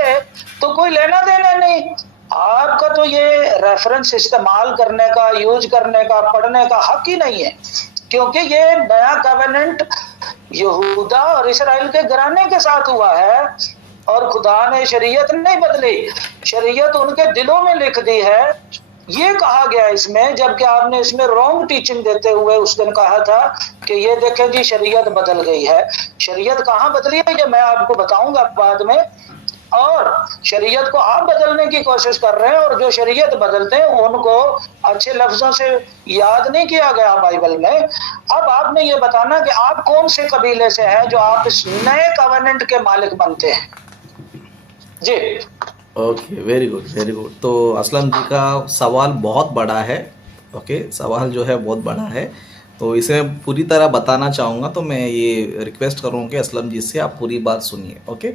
तो कोई लेना देना नहीं। आपका तो ये रेफरेंस इस्तेमाल करने का, यूज करने का, पढ़ने का हक ही नहीं है, क्योंकि ये नया कवेनेंट यहूदा और इस्राएल के घराने के साथ हुआ है, और खुदा ने शरीयत नहीं बदली, शरीयत उनके दिलों में लिख दी है। ये कहा गया इसमें, जबकि आपने इसमें रॉन्ग टीचिंग देते हुए उस दिन कहा था कि ये देखें जी शरीयत बदल गई है। शरीयत कहाँ बदली है ये मैं आपको बताऊंगा बाद में, और शरीयत को आप बदलने की कोशिश कर रहे हैं, और जो शरीयत बदलते हैं उनको अच्छे लफ्जों से याद नहीं किया गया बाइबल में। अब आपने ये बताना कि आप कौन से कबीले से हैं जो आप इस नए कवेनेंट के मालिक बनते हैं जी। Okay, very good. तो असलम जी का सवाल बहुत बड़ा है। ओके, सवाल जो है बहुत बड़ा है, तो इसे पूरी तरह बताना चाहूँगा, तो मैं ये रिक्वेस्ट करूँगा कि असलम जी से आप पूरी बात सुनिए। ओके,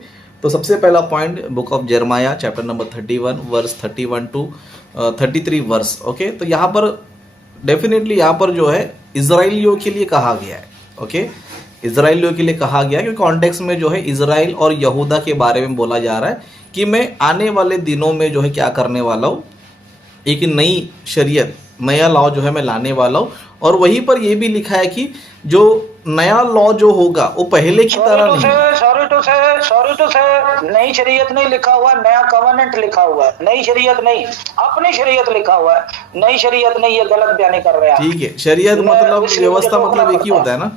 तो सबसे पहला point, book of Jeremiah chapter number 31 verse 31 to 33 verse. Okay, तो यहाँ पर डेफिनेटली यहाँ पर जो है इजराइलियों के लिए कहा गया है। ओके, इजराइलियों के लिए कहा गया, क्योंकि कॉन्टेक्स्ट में जो है इजराइल और यहूदा के बारे में बोला जा रहा है कि मैं आने वाले दिनों में जो है क्या करने वाला हूँ, एक नई शरीयत, नया लॉ जो है मैं लाने वाला हूँ। और वहीं पर ये भी लिखा है कि जो नया लॉ जो होगा वो पहले की तरह नहीं। सॉरी टू से नई शरीयत नहीं लिखा हुआ, नया कवेनेंट लिखा हुआ है। नई शरीयत नहीं, अपनी शरीयत लिखा हुआ है, नई शरीयत नहीं, ये गलत बयानी कर रहे हैं। ठीक है, शरीयत मतलब व्यवस्था मतलब एक ही होता है ना।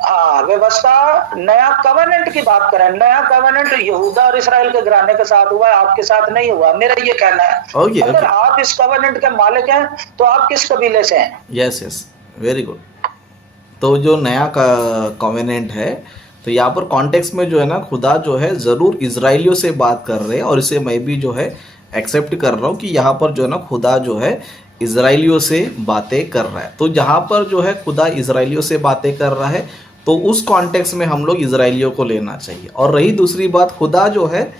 हाँ, व्यवस्था, नया कवेनेंट की बात करें, नया कवेनेंट यहूदा और इसराइल के घराने के साथ हुआ है, आपके साथ नहीं हुआ, मेरा ये कहना है। ओके अगर आप इस कवेनेंट के मालिक हैं तो आप किस कबीले से हैं? Yes yes, very good. तो जो नया कॉवेनेंट है, तो यहाँ पर कॉन्टेक्स्ट में जो है ना, खुदा जो है ज़रूर इजराइलियों से बात कर रहे हैं, और इसे मैं भी जो है एक्सेप्ट कर रहा हूँ कि यहाँ पर जो है ना खुदा जो है इजराइलियों से बातें कर रहा है। तो जहाँ पर जो है खुदा इजराइलियों से बातें कर रहा है, तो उस कॉन्टेक्स्ट में हम लोग इजराइलियों को लेना चाहिए। और रही दूसरी बात, खुदा जो है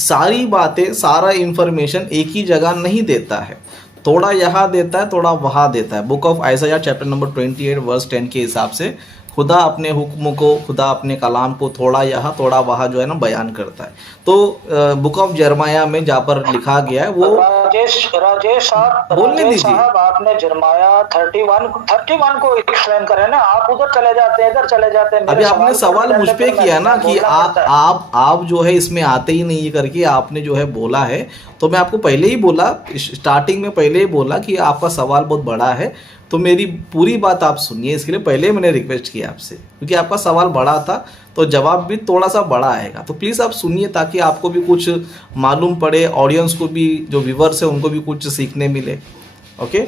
सारी बातें, सारा इंफॉर्मेशन एक ही जगह नहीं देता है, थोड़ा यहाँ देता है, थोड़ा वहाँ देता है। Book of Isaiah chapter number 28 verse 10 के हिसाब से खुदा अपने हुक्म को, खुदा अपने कलाम को थोड़ा यहाँ थोड़ा वहाँ जो है ना बयान करता है। तो बुक ऑफ जरमाया में जहाँ पर लिखा गया है वो, राजेश बोलने दीजिए साहब, आपने जरमाया 31 को एक्सप्लेन करें ना, आप उधर चले जाते हैं, इधर चले जाते हैं। अभी आपने सवाल मुझ पे किया ना कि आप जो है इसमें आते ही नहीं करके आपने जो है बोला है, तो मैं आपको पहले ही बोला, स्टार्टिंग में पहले ही बोला कि आपका सवाल बहुत बड़ा है, तो मेरी पूरी बात आप सुनिए। इसके लिए पहले मैंने रिक्वेस्ट किया आपसे, क्योंकि आपका सवाल बड़ा था तो जवाब भी थोड़ा सा बड़ा आएगा। तो प्लीज़ आप सुनिए ताकि आपको भी कुछ मालूम पड़े, ऑडियंस को भी, जो व्यूवर्स है उनको भी कुछ सीखने मिले। ओके,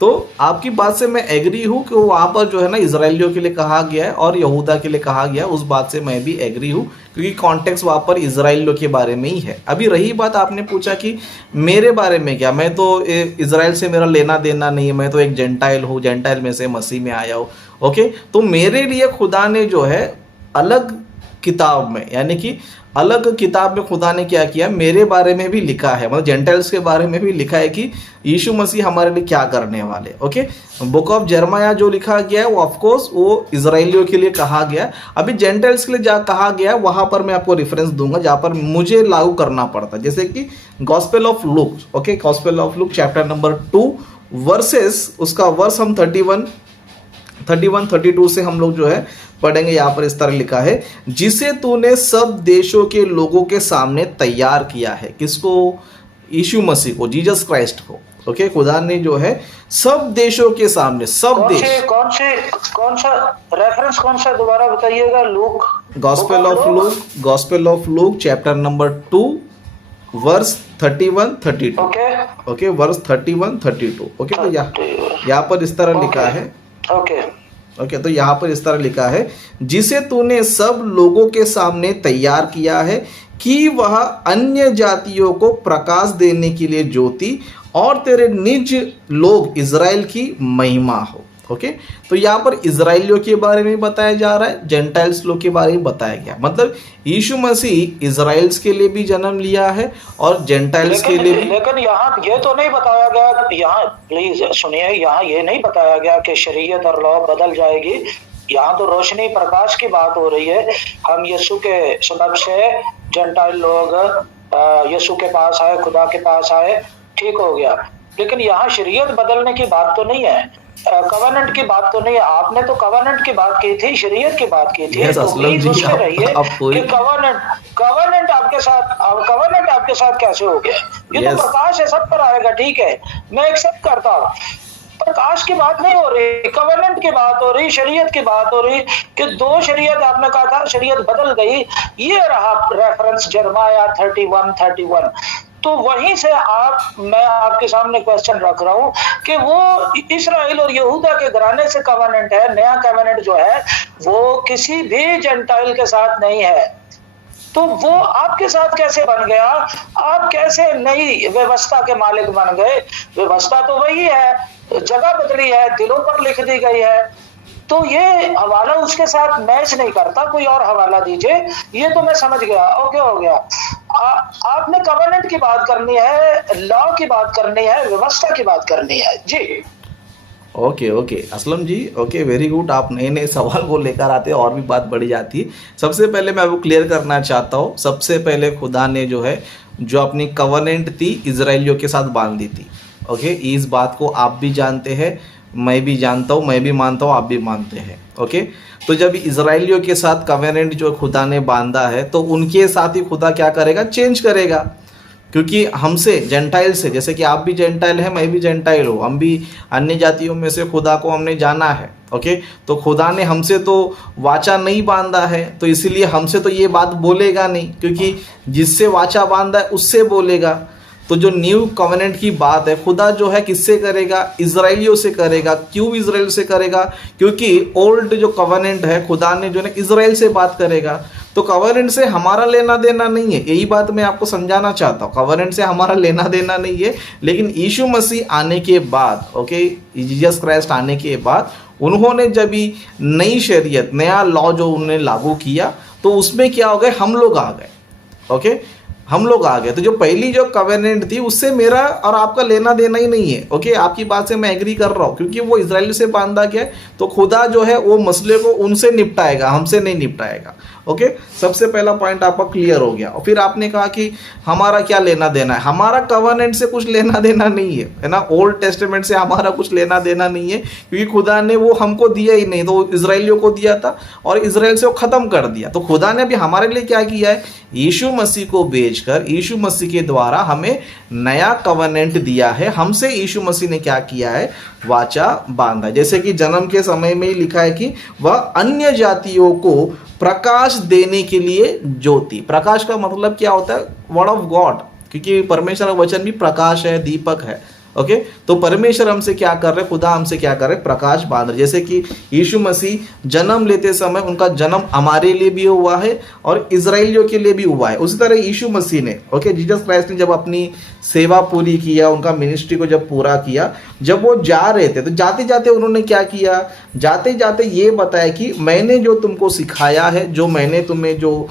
तो आपकी बात से मैं एग्री हूँ कि वहाँ पर जो है ना इजराइलियों के लिए कहा गया है और यहूदा के लिए कहा गया है, उस बात से मैं भी एग्री हूँ, क्योंकि कॉन्टेक्स्ट वहाँ पर इजराइलियों के बारे में ही है। अभी रही बात, आपने पूछा कि मेरे बारे में क्या, मैं तो इजराइल से मेरा लेना देना नहीं है, मैं तो एक जेंटाइल हूँ, जेंटाइल में से मसीह में आया हूँ। ओके, तो मेरे लिए खुदा ने जो है अलग किताब में, यानी कि अलग किताब में खुदा ने क्या किया, मेरे बारे में भी लिखा है, मतलब जेंटाइल्स के बारे में भी लिखा है कि यीशु मसीह हमारे लिए क्या करने वाले। ओके, बुक ऑफ जरमाया जो लिखा गया है वो ऑफकोर्स वो इजराइलियों के लिए कहा गया। अभी जेंटाइल्स के लिए जहाँ कहा गया वहाँ पर मैं आपको रेफरेंस दूंगा जहाँ पर मुझे लागू करना पड़ता, जैसे कि gospel of look. Okay, gospel of Luke chapter number 2 versus, उसका वर्स हम 31-32 से हम लोग जो है पढ़ेंगे। यहाँ पर इस तरह लिखा है, जिसे तूने सब देशों के लोगों के सामने तैयार किया है। किसको? यीशु मसीह को, जीसस क्राइस्ट को। ओके, खुदा ने जो है सब देशों के सामने, सब देश, कौन सा रेफरेंस, कौन सा दोबारा बताइएगा? Luke, gospel of Luke chapter number 2 verse 31-32। Okay, verse 31-32। Okay, तो यहाँ पर इस तरह लिखा है। ओके, तो यहाँ पर इस तरह लिखा है, जिसे तूने सब लोगों के सामने तैयार किया है कि वह अन्य जातियों को प्रकाश देने के लिए ज्योति और तेरे निज लोग इजराइल की महिमा हो। ओके, तो यहाँ पर इजराइलियों के बारे में बताया जा रहा है, जेंटाइल्स लोग के बारे में बताया गया। मतलब यीशु मसीह इजराइल्स के लिए भी जन्म लिया है और जेंटाइल्स के लिए भी। लेकिन यहाँ ये तो नहीं बताया गया, यहाँ प्लीज सुनिए, यहाँ ये नहीं बताया गया कि शरीयत और लॉ बदल जाएगी। यहाँ तो रोशनी प्रकाश की बात हो रही है। हम यीशु के सबब से जेंटाइल लोग यीशु के पास आए, खुदा के पास आए, ठीक हो गया। लेकिन यहाँ शरीयत बदलने की बात तो नहीं है, कवर्नेंट की बात तो नहीं है। आपने तो कवर्नेंट की बात की थी, शरीयत की बात की थी। तो प्लीज उसमें रहिए कि कवर्नेंट आपके साथ कैसे हो गया। ये तो प्रकाश है, सब पर आएगा, ठीक है, मैं एक्सेप्ट करता हूँ। प्रकाश की बात नहीं हो रही, कवर्नेंट की बात हो रही, शरीयत की बात हो रही कि 2 शरीयत आपने कहा था, शरीयत बदल गई। ये रहा रेफरेंस जरमाया 31-31। तो वहीं से मैं आपके सामने क्वेश्चन रख रहा हूं कि वो इस्राएल और यहूदा के घराने से कवर्नेंट है। नया कवर्नेंट जो है वो किसी भी जेंटाइल के साथ नहीं है, तो वो आपके साथ कैसे बन गया? आप कैसे नई व्यवस्था के मालिक बन गए? व्यवस्था तो वही है, जगह बदली है, दिलों पर लिख दी गई है। तो ये हवाला उसके साथ मैच नहीं करता, कोई और हवाला दीजिए। ये तो मैं समझ गया, ओके हो गया। आपने कवर्नेंट की बात करनी है, लॉ की बात करनी है, व्यवस्था की बात करनी है जी। Okay Aslam ji, okay, very good. आप नए नए सवाल को लेकर आते हैं और भी बात बढ़ी जाती है। सबसे पहले मैं वो क्लियर करना चाहता हूँ, सबसे पहले खुदा ने जो है जो अपनी कवर्नेंट थी इजराइलियों के साथ बांध दी थी। ओके, इस बात को आप भी जानते हैं, मैं भी जानता हूँ, मैं भी मानता हूँ, आप भी मानते हैं। ओके, तो जब इजराइलियों के साथ कवेनेंट जो खुदा ने बांधा है तो उनके साथ ही खुदा क्या करेगा? चेंज करेगा। क्योंकि हमसे जेंटाइल से, जैसे कि आप भी जेंटाइल हैं, मैं भी जेंटाइल हूँ, हम भी अन्य जातियों में से खुदा को हमने जाना है। ओके, तो खुदा ने हमसे तो वाचा नहीं बांधा है, तो इसीलिए हमसे तो ये बात बोलेगा नहीं, क्योंकि जिससे वाचा बांधा है उससे बोलेगा। तो जो न्यू कवेनेंट की बात है, खुदा जो है किससे करेगा? इजराइलियों से करेगा। क्यों इजराइल से करेगा? क्योंकि ओल्ड जो कवेनेंट है, खुदा ने जो है इजराइल से बात करेगा। तो कवेनेंट से हमारा लेना देना नहीं है, यही बात मैं आपको समझाना चाहता हूँ। कवेनेंट से हमारा लेना देना नहीं है, लेकिन यीशु मसीह आने के बाद, ओके, जीसस क्राइस्ट आने के बाद उन्होंने जब भी नई शरीयत, नया लॉ जो उन्होंने लागू किया, तो उसमें क्या हो गए? हम लोग आ गए। ओके, हम लोग आ गए। तो जो पहली जो कवेनेंट थी उससे मेरा और आपका लेना देना ही नहीं है। ओके, आपकी बात से मैं एग्री कर रहा हूँ, क्योंकि वो इजराइल से बांधा गया है, तो खुदा जो है वो मसले को उनसे निपटाएगा, हमसे नहीं निपटाएगा। ओके, सबसे पहला पॉइंट आपका क्लियर हो गया। और फिर आपने कहा कि हमारा क्या लेना देना है? हमारा कवेनेंट से कुछ लेना देना नहीं है ना, ओल्ड टेस्टामेंट से हमारा कुछ लेना देना नहीं है, क्योंकि खुदा ने वो हमको दिया ही नहीं, तो इजराइलियों को दिया था और इजराइल से वो खत्म कर दिया। तो खुदा ने अभी हमारे लिए क्या किया है? यीशु मसीह को भेजकर यीशु मसीह के द्वारा हमें नया कवेनेंट दिया है। हमसे यीशु मसीह ने क्या किया है? वाचा बांधा। जैसे कि जन्म के समय में ही लिखा है कि वह अन्य जातियों को प्रकाश देने के लिए ज्योति। प्रकाश का मतलब क्या होता है? वर्ड ऑफ गॉड, क्योंकि परमेश्वर का वचन भी प्रकाश है, दीपक है। ओके, तो परमेश्वर हमसे क्या कर रहे? खुदा हमसे क्या कर रहे? प्रकाश बांध रहे। जैसे कि यीशु मसीह जन्म लेते समय उनका जन्म हमारे लिए भी हुआ है और इजराइलियों के लिए भी हुआ है। उसी तरह यीशु मसीह ने, ओके, जीसस क्राइस्ट ने जब अपनी सेवा पूरी किया, उनका मिनिस्ट्री को जब पूरा किया, जब वो जा रहे थे, तो जाते जाते उन्होंने क्या किया? जाते जाते ये बताया कि मैंने जो तुमको सिखाया है, जो मैंने तुम्हें जो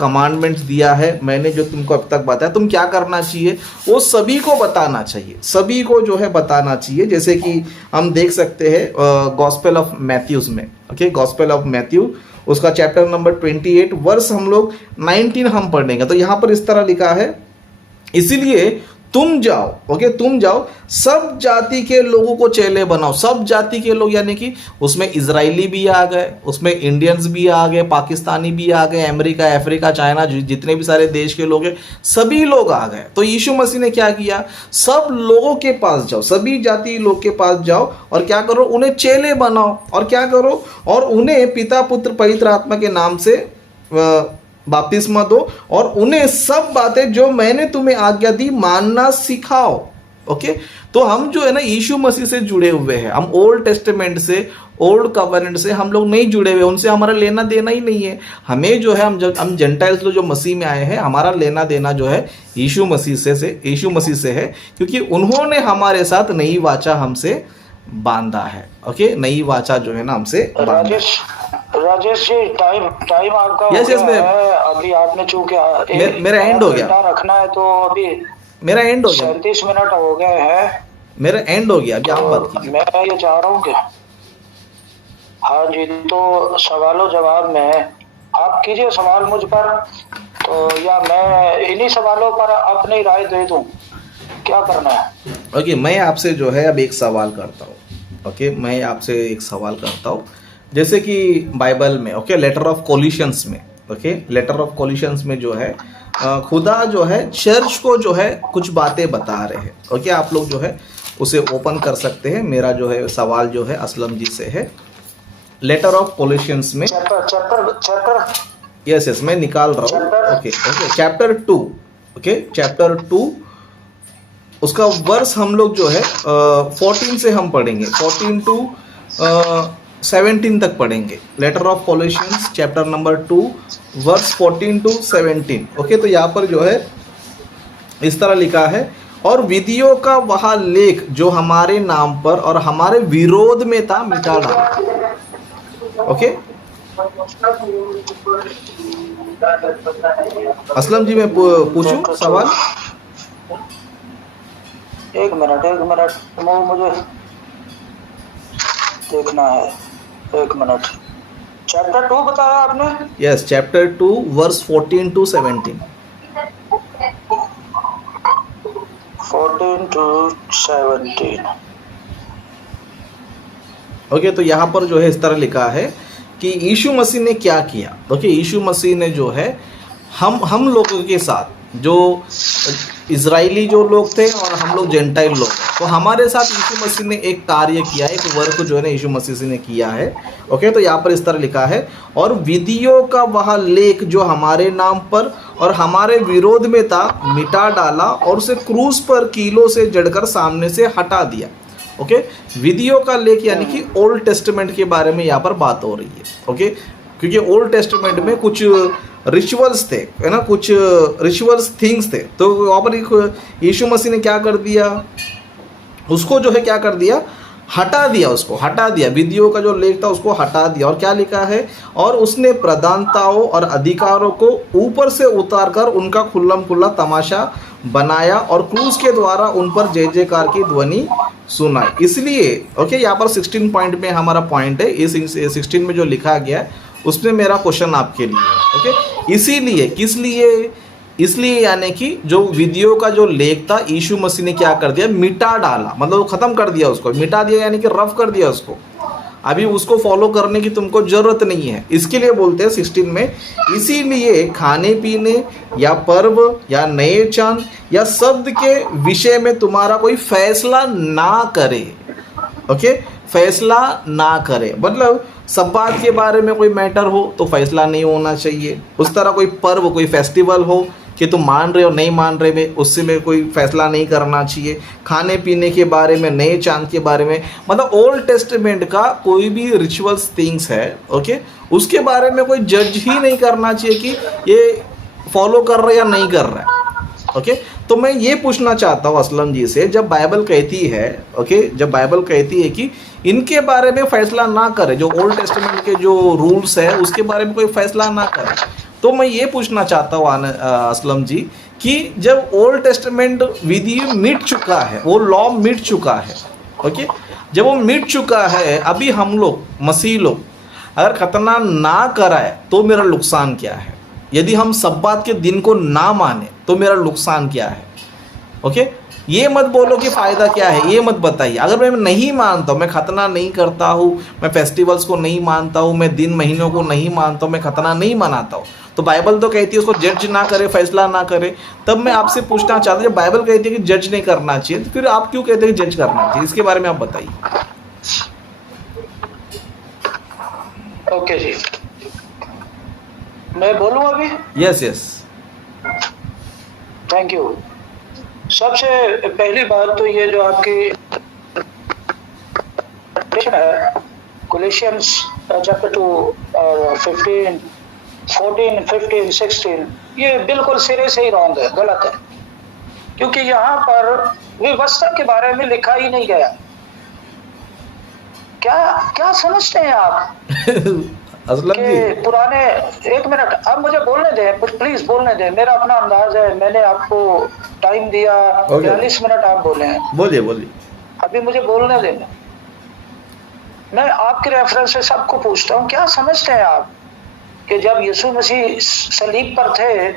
कमांडमेंट्स दिया है, मैंने जो तुमको अब तक बताया, तुम क्या करना चाहिए? वो सभी को बताना चाहिए, सभी को जो है बताना चाहिए। जैसे कि हम देख सकते हैं गॉस्पेल ऑफ मैथ्यूज में, ओके, गॉस्पेल ऑफ मैथ्यू, उसका चैप्टर नंबर 28 वर्स हम लोग 19 हम पढ़ेंगे। तो यहाँ पर इस तरह लिखा है, इसीलिए तुम जाओ, ओके, तुम जाओ, सब जाति के लोगों को चेले बनाओ। सब जाति के लोग यानी कि उसमें इजरायली भी आ गए, उसमें इंडियंस भी आ गए, पाकिस्तानी भी आ गए, अमेरिका, अफ्रीका, चाइना, जितने भी सारे देश के लोग हैं, सभी लोग आ गए। तो यीशु मसीह ने क्या किया? सब लोगों के पास जाओ, सभी जाति लोग के पास जाओ और क्या करो? उन्हें चेले बनाओ। और क्या करो? और उन्हें पिता, पुत्र, पवित्र आत्मा के नाम से बपतिस्मा दो और उन्हें सब बातें जो मैंने तुम्हें आज्ञा दी मानना सिखाओ। ओके, तो हम जो है ना यीशु मसीह से जुड़े हुए हैं। हम ओल्ड टेस्टामेंट से, ओल्ड कवेनेंट से हम लोग नहीं जुड़े हुए, उनसे हमारा लेना देना ही नहीं है। हमें जो है, हम जेंटाइल्स लोग जो मसीह में आए हैं, हमारा लेना देना जो है यीशु मसीह से है, क्योंकि उन्होंने हमारे साथ नई वाचा हमसे बांधा है। ओके, नई वाचा जो है ना हमसे बांधा। राजेश जी, टाइम आपका यस यस, अभी आपने चूंकि मेरा एंड हो गया, रखना है, तो अभी मेरा एंड हो गया, 37 मिनट हो गए हैं, मेरा एंड हो गया। अभी आप बात कीजिए। मैं ये चाह रहा हूँ कि हाँ जी, तो सवालों जवाब में आप कीजिए सवाल मुझ पर, तो या मैं इन्हीं सवालों पर अपनी राय दे दूं, क्या करना है? ओके, मैं आपसे जो है अब एक सवाल करता हूँ। ओके, मैं आपसे एक सवाल करता हूँ। जैसे कि बाइबल में, ओके, लेटर ऑफ कोलिशंस में, ओके, लेटर ऑफ कोलिशंस में जो है खुदा जो है चर्च को जो है कुछ बातें बता रहे हैं। ओके, आप लोग जो है उसे ओपन कर सकते हैं। मेरा जो है सवाल जो है असलम जी से है, लेटर ऑफ कोलिशंस में, चैप्टर यस यस, मैं निकाल रहा हूँ। Okay okay, chapter 2, okay, chapter 2, उसका वर्स हम लोग जो है 14 से हम पढ़ेंगे, 14 to 17 तक पढ़ेंगे। Letter of Colossians chapter number 2 verse 14 to 17। Okay, तो यहाँ पर जो है इस तरह लिखा है, और विधियों का वह लेख जो हमारे नाम पर और हमारे विरोध में था मिटा डाला। ओके, असलम जी, मैं पूछूं सवाल? एक मिनट, मुझे देखना है, एक मिनट। चैप्टर 2 बताया आपने? Yes, chapter 2 verse 14 to 17। 14 to 17। Okay, तो यहाँ पर जो है इस तरह लिखा है कि यीशु मसीह ने क्या किया। ओके, यीशु मसीह ने जो है हम लोगों के साथ जो इजरायली जो लोग थे और हम लोग जेंटाइल लोग। तो हमारे साथ यीशु मसीह ने एक कार्य किया है, एक वर्क जो है ना यीशु मसीह ने किया है। ओके, तो यहाँ पर इस तरह लिखा है, और विधियों का वह लेख जो हमारे नाम पर और हमारे विरोध में था मिटा डाला और उसे क्रूस पर कीलों से जड़कर सामने से हटा दिया। ओके, विधियों का लेख यानी कि ओल्ड टेस्टमेंट के बारे में यहाँ पर बात हो रही है। ओके, क्योंकि ओल्ड टेस्टमेंट में कुछ रिचुअल्स थे, है ना, कुछ रिचुअल्स थिंग्स थे। तो वहाँ पर यीशु मसीह ने क्या कर दिया, उसको जो है क्या कर दिया, हटा दिया, उसको हटा दिया, विधियों का जो लेख था उसको हटा दिया। और क्या लिखा है, और उसने प्रधानताओं और अधिकारों को ऊपर से उतारकर उनका खुल्लम खुल्ला तमाशा बनाया और क्रूस के द्वारा उन पर जय जयकार की ध्वनि सुनाई। इसलिए ओके, यहाँ पर 16 पॉइंट में हमारा पॉइंट है, इस 16 में जो लिखा गया है उसमें मेरा क्वेश्चन आपके लिए है। ओके, इसीलिए किस लिए, इसलिए यानी कि जो विधियों का जो लेख था यीशु मसीह ने क्या कर दिया, मिटा डाला, मतलब ख़त्म कर दिया, उसको मिटा दिया यानी कि रफ कर दिया उसको। अभी उसको फॉलो करने की तुमको ज़रूरत नहीं है। इसके लिए बोलते हैं 16 में, इसीलिए खाने पीने या पर्व या नए चांद या शब्द के विषय में तुम्हारा कोई फैसला ना करे। ओके, फैसला ना करे मतलब सब बात के बारे में कोई मैटर हो तो फैसला नहीं होना चाहिए। उस तरह कोई पर्व, कोई फेस्टिवल हो कि तुम मान रहे हो नहीं मान रहे में, उससे में कोई फैसला नहीं करना चाहिए। खाने पीने के बारे में, नए चांद के बारे में, मतलब ओल्ड टेस्टमेंट का कोई भी रिचुअल्स थिंग्स है, ओके, उसके बारे में कोई जज ही नहीं करना चाहिए कि ये फॉलो कर रहा है या नहीं कर रहा है। ओके, तो मैं ये पूछना चाहता हूँ असलम जी से, जब बाइबल कहती है, ओके, जब बाइबल कहती है कि इनके बारे में फैसला ना करे, जो ओल्ड टेस्टमेंट के जो रूल्स है उसके बारे में कोई फैसला ना करे, तो मैं ये पूछना चाहता हूँ असलम जी कि जब ओल्ड टेस्टमेंट विधि मिट चुका है, वो लॉ मिट चुका है, ओके, जब वो मिट चुका है, अभी हम लोग मसीह लोग अगर खतना ना कराए तो मेरा नुकसान क्या है? यदि हम सब्बात के दिन को ना माने तो मेरा नुकसान क्या है? ओके, ये मत बोलो कि फ़ायदा क्या है, ये मत बताइए। अगर मैं नहीं मानता हूँ, मैं खतना नहीं करता हूँ, मैं फेस्टिवल्स को नहीं मानता हूँ, मैं दिन महीनों को नहीं मानता हूँ, मैं खतना नहीं मनाता हूँ, तो बाइबल तो कहती है उसको जज ना करे, फैसला ना करे। तब मैं आपसे पूछना चाहता हूँ, जब बाइबल कहती है कि जज नहीं करना चाहिए, तो फिर आप क्यों कहते हैं कि जज करना चाहिए? इसके बारे में आप बताइए। ओके जी, मैं बोलूँ अभी? Yes yes, thank you. सबसे पहली बात तो ये जो आपकी है कोलेशियंस चैप्टर 2 और 15, 14, 15, 16, ये बिल्कुल सिरे से ही रॉन्ग है, गलत है, क्योंकि यहाँ पर व्यवस्था के बारे में लिखा ही नहीं गया। क्या समझते हैं आप असलम जी, पुराने, एक मिनट अब मुझे बोलने दें, प्लीज बोलने दें, मेरा अपना अंदाज है, मैंने आपको टाइम दिया 42 मिनट, आप बोले हैं, बोलिए बोलिए, अभी मुझे बोलने दें। मैं आपके रेफरेंस से सबको पूछता हूँ, क्या समझते हैं आप कि जब यीशु मसीह सलीब पर थे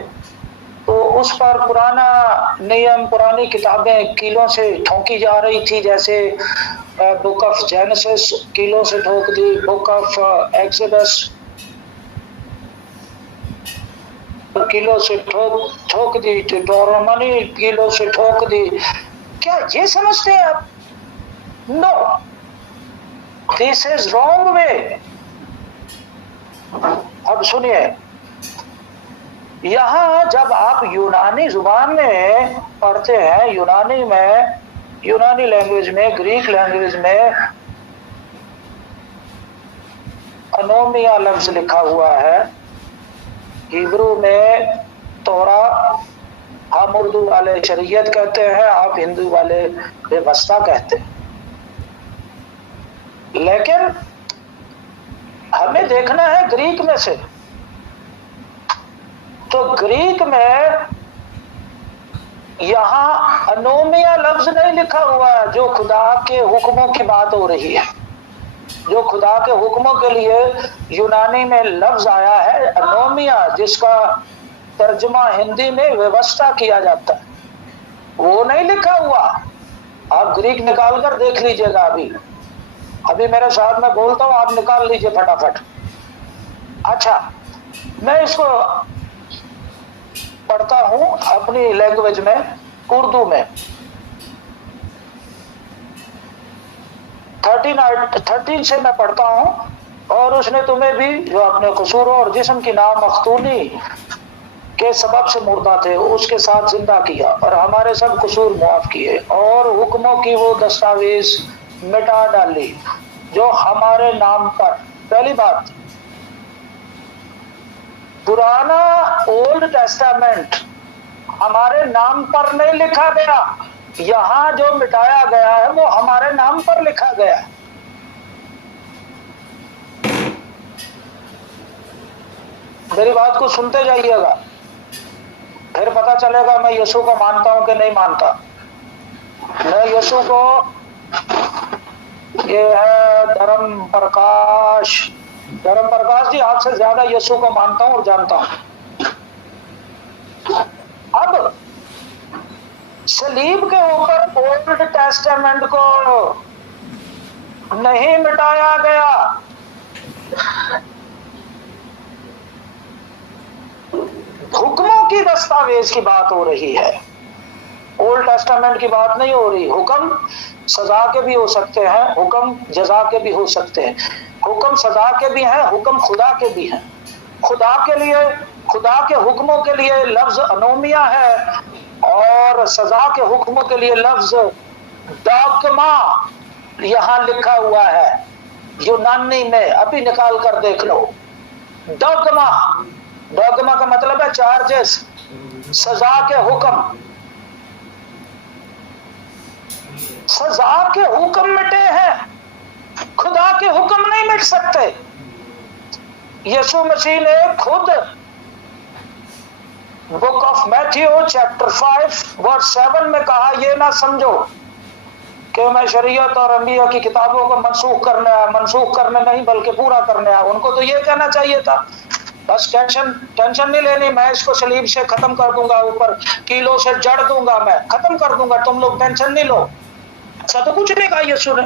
तो उस पर पुराना नियम, पुरानी किताबें कीलों से ठोकी जा रही थी, जैसे बुक ऑफ जेनेसिस कीलों से ठोक दी, बुक ऑफ एक्सोडस कीलों से ठोक दी, deuteronomy कीलों से ठोक दी, क्या ये समझते हैं आप? No, this is wrong way. अब सुनिए, यहाँ जब आप यूनानी जुबान में पढ़ते हैं, यूनानी में, यूनानी लैंग्वेज में, ग्रीक लैंग्वेज में अनोमिया लफ्ज लिखा हुआ है, हिब्रू में तोरा, हम उर्दू वाले शरीयत कहते हैं, आप हिंदू वाले व्यवस्था कहते हैं। लेकिन हमें देखना है ग्रीक में से, तो ग्रीक में यहाँ अनोमिया लफ्ज नहीं लिखा हुआ है, जो खुदा के हुक्मों की बात हो रही है, जो खुदा के हुक्मों के लिए यूनानी में लफ्ज आया है अनोमिया, जिसका तर्जुमा हिंदी में व्यवस्था किया जाता है, वो नहीं लिखा हुआ। आप ग्रीक निकाल कर देख लीजिएगा, अभी मेरे साथ में बोलता हूँ, आप निकाल लीजिए फटाफट। अच्छा, मैं इसको पढ़ता हूँ अपनी लैंग्वेज में, उर्दू में 13 से मैं पढ़ता हूँ। और उसने तुम्हें भी जो अपने कसूरों और जिस्म की नामख्तूनी के सबब से मुर्दा थे उसके साथ जिंदा किया और हमारे सब कसूर मुआफ किए और हुक्मों की वो दस्तावेज मिटा डाली जो हमारे नाम पर। पहली बात, पुराना ओल्ड टेस्टामेंट हमारे नाम पर नहीं लिखा गया, यहाँ जो मिटाया गया है वो हमारे नाम पर लिखा गया है। मेरी बात को सुनते जाइएगा, फिर पता चलेगा मैं यीशु को मानता हूं कि नहीं मानता। मैं यीशु को, ये है धर्म प्रकाश जी, आपसे ज्यादा यीशु को मानता हूं और जानता हूं। अब सलीब के ऊपर ओल्ड टेस्टामेंट को नहीं मिटाया गया, हुक्मों की दस्तावेज की बात हो रही है, ओल्ड टेस्टामेंट की बात नहीं हो रही। हुक्म सजा के भी हो सकते हैं, हुक्म जजा के भी हो सकते हैं। हुक्म सजा के भी हैं, हुक्म खुदा के भी हैं। खुदा के लिए, खुदा के हुक्मों के लिए लफ्ज अनोमिया है और सजा के हुक्मों के लिए लफ्ज डॉगमा यहाँ लिखा हुआ है। यूनानी में अभी निकाल कर देख लो, डॉगमा। डॉगमा का मतलब है चार्जेस, सजा के हुक्म। सजा के हुक्म मिटे हैं, खुदा के हुक्म नहीं मिट सकते। यीशु मसीह ने खुद book of Matthew chapter 5 verse 7 में कहा, ये ना समझो कि मैं शरीयत और अंबिया की किताबों को मनसूख करने नहीं बल्कि पूरा करने आया। उनको तो ये कहना चाहिए था, बस टेंशन नहीं लेनी, मैं इसको सलीब से खत्म कर दूंगा, ऊपर कीलों से जड़ दूंगा, मैं खत्म कर दूंगा, तुम लोग टेंशन नहीं लो। ऐसा तो कुछ नहीं कहा यीशु ने।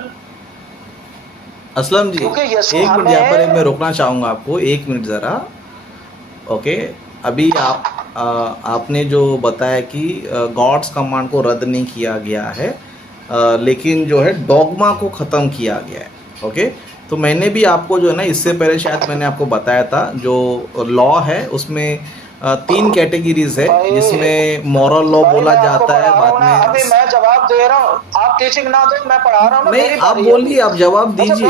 असलम जी, एक मिनट यहाँ पर मैं रोकना चाहूँगा आपको, 1 मिनट ज़रा। ओके, अभी आपने जो बताया कि गॉड्स कमांड को रद्द नहीं किया गया है, लेकिन जो है डॉगमा को ख़त्म किया गया है। ओके, तो मैंने भी आपको जो है ना, इससे पहले शायद मैंने आपको बताया था, जो लॉ है उसमें 3 कैटेगरीज है, जिसमें मॉरल लॉ बोला जाता है। बाद में अभी मैं जवाब दे रहा हूँ, आप टीचिंग ना दो, मैं पढ़ा रहा हूँ। नहीं, आप बोलिए, आप जवाब दीजिए,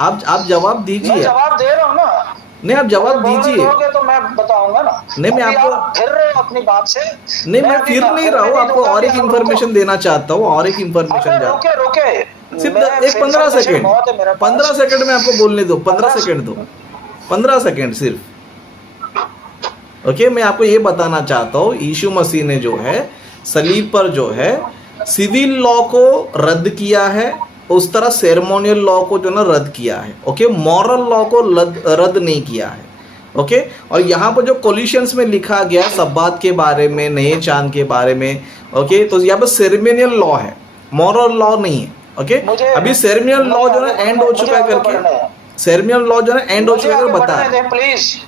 आप जवाब दीजिए। जवाब दे रहा हूँ ना, नहीं आप जवाब दीजिए। तो मैं बताऊंगा ना। नहीं, मैं आपको फिर रहे हो अपनी बात से। नहीं, मैं फिर नहीं रहा हूँ, आपको और एक इन्फॉर्मेशन देना चाहता हूँ, और एक इन्फॉर्मेशन। रुके सिर्फ एक 15 सेकेंड, 15 सेकेंड में आपको बोलने दो, 15 सेकेंड दो, 15 सेकेंड सिर्फ। ओके, मैं आपको ये बताना चाहता हूँ, यीशु मसीह ने जो है सलीब पर जो है सिविल लॉ को रद्द किया है, उस तरह सेरेमोनियल लॉ को जो ना रद्द किया है। ओके, मॉरल लॉ को रद्द नहीं किया है। ओके, और यहाँ पर जो कोलिशंस में लिखा गया है सब्बात के बारे में, नए चांद के बारे में, ओके, तो यहाँ पर सेरेमोनियल लॉ है, मॉरल लॉ नहीं है। ओके, अभी सेरेमोनियल लॉ जो है एंड हो चुका है करके, सेरेमोनियल लॉ जो है एंड हो चुका है बताया। प्लीज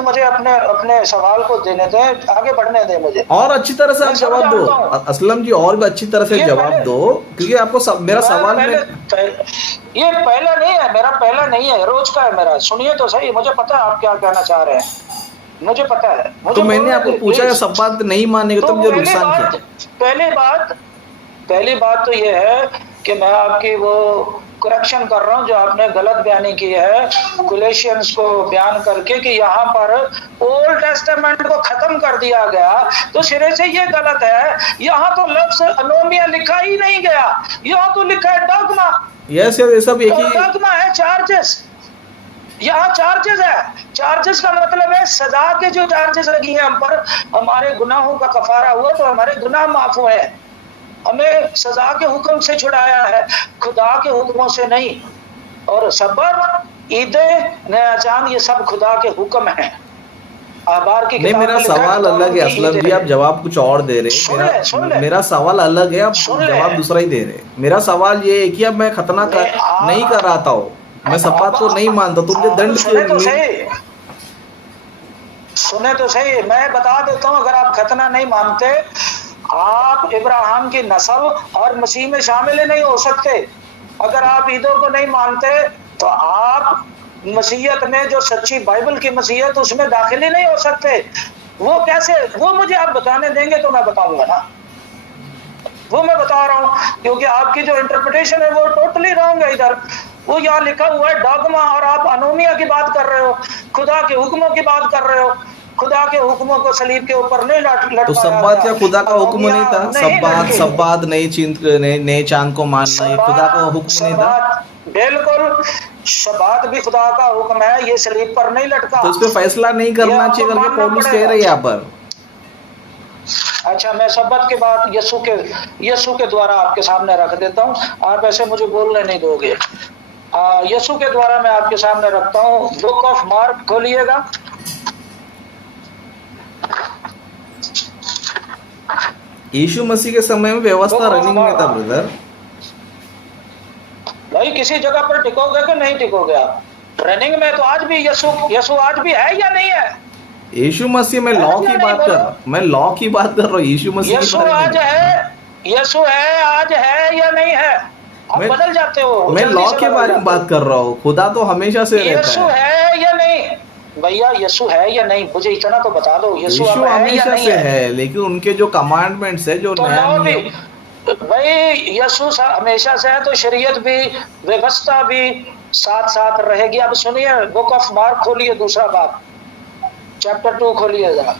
मुझे अपने सवाल को देने दें, आगे बढ़ने दें मुझे, और अच्छी तरह से आप जवाब दो असलम जी, और भी अच्छी तरह से जवाब दो, क्योंकि आपको मेरा सवाल में ये पहला नहीं है, मेरा पहला नहीं है, रोज का है मेरा। सुनिए तो सही, मुझे पता है आप क्या कहना चाह रहे हैं, मुझे पता है। तो मैंने आपको पूछा है, सब बात नहीं मानेगा तो मुझे नुकसान क्या? पहली बात तो ये है कि मैं आपकी वो करेक्शन कर रहा हूँ जो आपने गलत बयानी की है, कोलेशियंस को बयान करके कि यहाँ पर ओल्ड टेस्टामेंट को खत्म कर दिया गया, तो सिरे से ये गलत है। यहाँ तो लफ्ज अनोमिया लिखा ही नहीं गया, यहाँ तो लिखा है डॉगमा। यस, ये सब एक ही डॉगमा है, चार्जेस, यहाँ चार्जेस है। चार्जेस का मतलब है सजा के जो चार्जेस लगी हैं हम पर, हमारे गुनाहों का कफारा हुआ तो हमारे गुनाह माफ हुए, हमें सजा के हुक्म से छुड़ाया है, खुदा के हुक्मों से नहीं। और सब्र, ईदें, नया चांद, ये सब खुदा के हुक्म हैं। आबार की नहीं, मेरा सवाल अलग है असलम जी, आप जवाब कुछ और दे रहे। मेरा सवाल अलग है, आप जवाब दूसरा ही दे रहे। मेरा सवाल ये है कि अब मैं खतना नहीं कर रहा था, मैं सब बात को नहीं मानता, तो मुझे दंड सुने तो सही, मैं बता देता हूँ, अगर आप खतना नहीं मानते, आप इब्राहिम की नस्ल और मसीह में शामिल ही नहीं हो सकते। अगर आप ईदों को नहीं मानते तो आप मसीहत में, जो सच्ची बाइबल की मसीहत, उसमें दाखिल ही नहीं हो सकते। वो कैसे, वो मुझे आप बताने देंगे तो मैं बताऊंगा ना, वो मैं बता रहा हूं, क्योंकि आपकी जो इंटरप्रिटेशन है वो टोटली रॉन्ग है। इधर वो यहाँ लिखा हुआ है डॉगमा, और आप अनोमिया की बात कर रहे हो, खुदा के हुक्मों की बात कर रहे हो। खुदा के हुक्मों को सलीब के ऊपर नहीं लटकाया तो सब्बात क्या खुदा का हुक्म नहीं था? सब्बात नए चांद को मानना ये खुदा का हुक्म नहीं था? बिल्कुल, शबात भी खुदा का हुक्म है, ये सलीब पर नहीं लटका। तो इस पे फैसला नहीं करना चाहिए करके पौलुस कह रहे हैं यहाँ पर। अच्छा, मैं सब्बत के बाद यीशु के द्वारा आपके सामने रख देता हूँ। आप ऐसे मुझे बोलने नहीं दोगे। यीशु के द्वारा मैं आपके सामने रखता हूँ। बुक ऑफ मार्क खोलिएगा। यीशु मसीह के समय में व्यवस्था रनिंग में था ब्रदर। भाई किसी जगह पर टिकोगे कि नहीं टिकोगे आप? रनिंग में तो आज भी यीशु आज भी है या नहीं है? यीशु मसीह, मैं लॉ की बात कर रहा हूँ। यीशु मसीह यीशु आज है, यीशु है आज है या नहीं है? आप बदल जाते हो। मैं लॉ के बारे में बात कर रहा हूँ। खुदा तो हमेशा से रहता है। यीशु है या नहीं भैया? यीशु है या नहीं, मुझे इतना तो बता दो। यीशु हमेशा से है, लेकिन उनके जो कमांडमेंट्स है, जो नया नियम, भाई यीशु हमेशा से है तो शरीयत भी, व्यवस्था भी साथ साथ रहेगी। अब सुनिए, बुक ऑफ मार्क खोलिए, दूसरा बाब, चैप्टर 2 खोलिए जरा।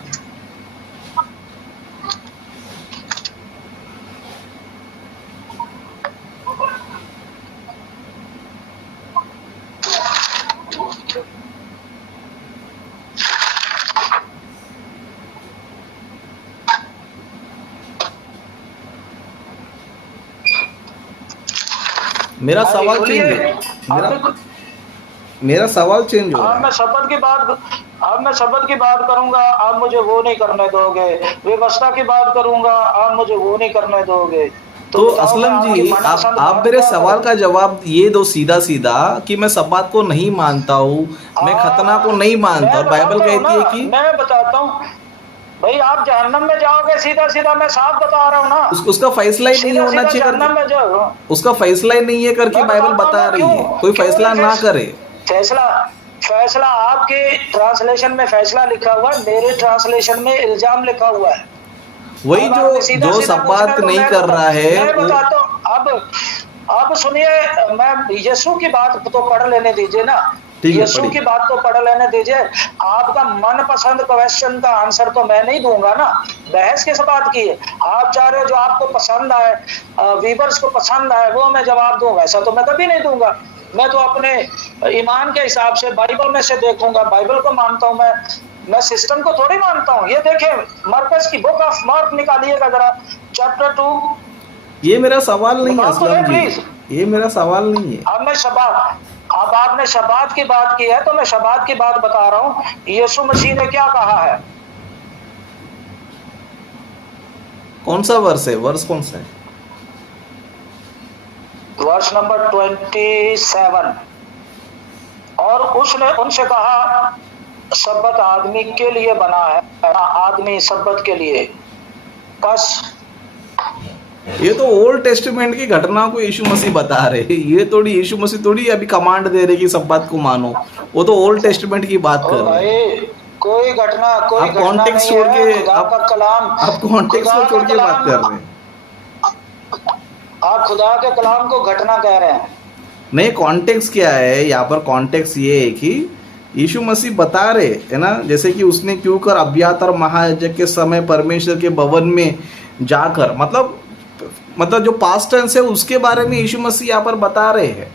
मेरा सवाल चेंज हो रहा है। मैं शब्द की बात करूंगा, आप मुझे वो नहीं करने दोगे। व्यवस्था की बात करूंगा, आप मुझे वो नहीं करने दोगे। तो असलम जी, आप मेरे सवाल का जवाब ये दो सीधा सीधा कि मैं सब्बात को नहीं मानता हूँ, मैं खतना को नहीं मानता, और बाइबल कहती है कि मैं बताता हूँ भाई, आप जहन्नम में जाओगे। सीधा सीधा मैं साफ बता रहा हूँ ना। उसका फैसला ही नहीं होना चाहिए, उसका फैसला ही नहीं है करके बाइबल बता रही है। कोई फैसला ना करे। फैसला आपके ट्रांसलेशन में फैसला लिखा हुआ है, मेरे ट्रांसलेशन में इल्जाम लिखा हुआ है। वही जो सब्बात नहीं कर रहा है। मैं बताता हूँ। अब सुनिए, मैं यीशु की बात तो पढ़ लेने दीजिए ना। यीशु की बात तो पढ़ लेने दीजिए। आपका मनपसंद क्वेश्चन का आंसर तो मैं नहीं दूंगा ना। बहस किस बात की है? आप चाह रहे हो जो आपको पसंद आए, वीवर्स को पसंद आए, वो मैं जवाब दूंगा? ऐसा तो मैं कभी नहीं दूंगा। मैं तो अपने ईमान के हिसाब से बाइबल में से देखूंगा। बाइबल को मानता हूँ मैं सिस्टम को थोड़ी मानता हूँ। ये देखें, मरकज की बुक ऑफ मार्क निकालिएगा जरा, चैप्टर 2। ये मेरा सवाल नहीं है असलम जी, ये मेरा सवाल नहीं है। अब आपने शबात की बात की है तो मैं शबात की बात बता रहा हूँ। यीशु मसीह ने क्या कहा है? कौन सा वर्स है? वर्स कौन सा है? Verse number 27। और उसने उनसे कहा, सब्बत आदमी के लिए बना है, आदमी सब्बत के लिए। बस ये तो ओल्ड टेस्टामेंट की घटना को यीशु मसीह बता रहे। ये थोड़ी यीशु मसीह थोड़ी अभी कमांड दे रहे कि सब बात को मानो। वो तो ओल्ड टेस्टामेंट की बात कर रहे हैं। कोई घटना आप कॉन्टेक्स्ट छोड़ के आप कॉन्टेक्स्ट को छोड़ के बात कर रहे हैं। आप खुदा के कलाम को घटना कह रहे हैं। नहीं, कॉन्टेक्स्ट क्या है यहाँ पर? कॉन्टेक्स्ट ये है कि यीशु मसीह बता रहे है ना, जैसे कि उसने क्यों कर अब्यातार महायाजक के समय परमेश्वर के भवन में जाकर, मतलब जो पास्ट टेंस है उसके बारे में यीशु मसीह यहाँ पर बता रहे हैं।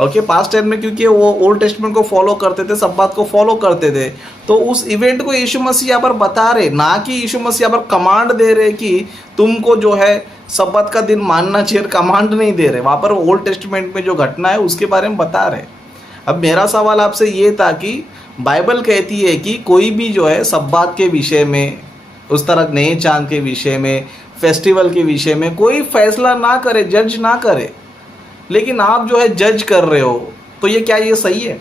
ओके, पास्ट टेंस में, क्योंकि वो ओल्ड टेस्टामेंट को फॉलो करते थे, सब बात को फॉलो करते थे, तो उस इवेंट को यीशु मसीह यहाँ पर बता रहे, ना कि यीशु मसीह यहाँ पर कमांड दे रहे कि तुमको जो है सब्बात का दिन मानना चाहिए। कमांड नहीं दे रहे, वहाँ पर ओल्ड टेस्टामेंट में जो घटना है उसके बारे में बता रहे। अब मेरा सवाल आपसे ये था कि बाइबल कहती है कि कोई भी जो है सब्बात के विषय में, उस तरह नए चांद के विषय में, फेस्टिवल के विषय में कोई फैसला ना करे, जज ना करे, लेकिन आप जो है जज कर रहे हो, तो ये क्या ये सही है?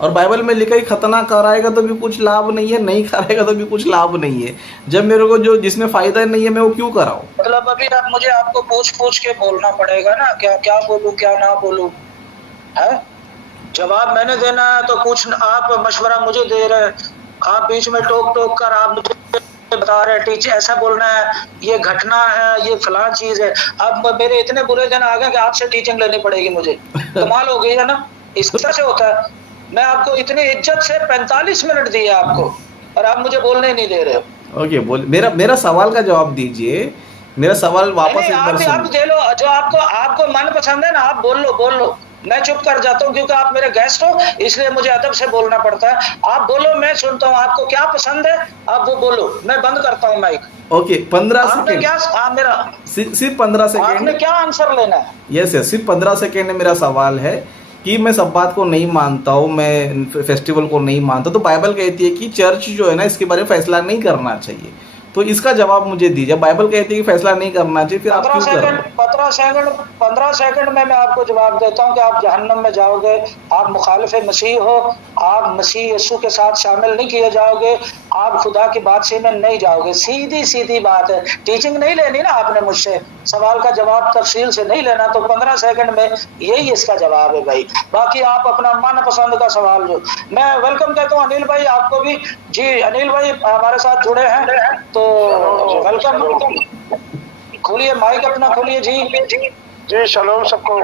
और बाइबल में लिखा है खतना कराएगा तो भी कुछ लाभ नहीं है, नहीं कराएगा तो भी कुछ लाभ नहीं है। जब मेरे को जो जिसमें फायदा नहीं है मैं वो क्यों कराऊं? मतलब अभी आप मुझे आपको पूछ के बोलना पड़ेगा ना, क्या क्या बोलूं क्या ना बोलूं, है? जवाब मैंने देना है तो पूछ, आप मशवरा मुझे दे रहे हैं, आप बीच में टोक कर आप मुझे बता रहे हैं टीचर ऐसा बोलना है, ये घटना है, ये फलां चीज है। अब मेरे इतने बुरे दिन आ गए कि आपसे टीचिंग लेनी पड़ेगी मुझे। कमाल हो गई है ना, इस तरह से होता है। मैं आपको इतनी इज्जत से 45 मिनट दिए आपको और आप मुझे बोलने ही नहीं दे रहे हो। ओके, बोल, मेरा सवाल का जवाब दीजिए। मेरा सवाल वापस एक बार आप दे लो, जो आपको मन पसंद है ना, आप बोल लो। मैं चुप कर जाता हूँ क्योंकि आप मेरे गेस्ट हो, इसलिए मुझे अदब से बोलना पड़ता है। आप बोलो, मैं सुनता हूँ। आपको क्या पसंद है आप वो बोलो, मैं बंद करता हूँ माइक। ओके, 15 आपने सेकेंड, क्या मेरा सिर्फ 15 सेकेंड, आपने क्या आंसर लेना है? यस, सिर्फ 15 सेकेंड में मेरा सवाल है कि मैं सब बात को नहीं मानता हूँ, मैं फेस्टिवल को नहीं मानता, तो बाइबल कहती है कि चर्च जो है ना इसके बारे में फैसला नहीं करना चाहिए, तो इसका जवाब मुझे दीजिए। बाइबल कहती है कि फैसला नहीं करना चाहिए, फिर आप क्यों कर रहे हो? 15 सेकंड में मैं आपको जवाब देता हूं कि आप जहन्नम में जाओगे। आप मुखालिफ मसीह हो, आप मसीह यीशु के साथ शामिल नहीं किए जाओगे, आप खुदा की बादशाही में नहीं जाओगे। सीधी बात है, टीचिंग नहीं लेनी ना आपने मुझसे, सवाल का जवाब तफसील से नहीं लेना, तो 15 सेकंड में यही इसका जवाब है भाई। बाकी आप अपना मन पसंद का सवाल जो, मैं वेलकम कहता हूँ अनिल भाई आपको भी। जी अनिल भाई हमारे साथ जुड़े हैं तो वेलकम। खोलिए माइक अपना, खोलिए जी। जी शलोम सबको।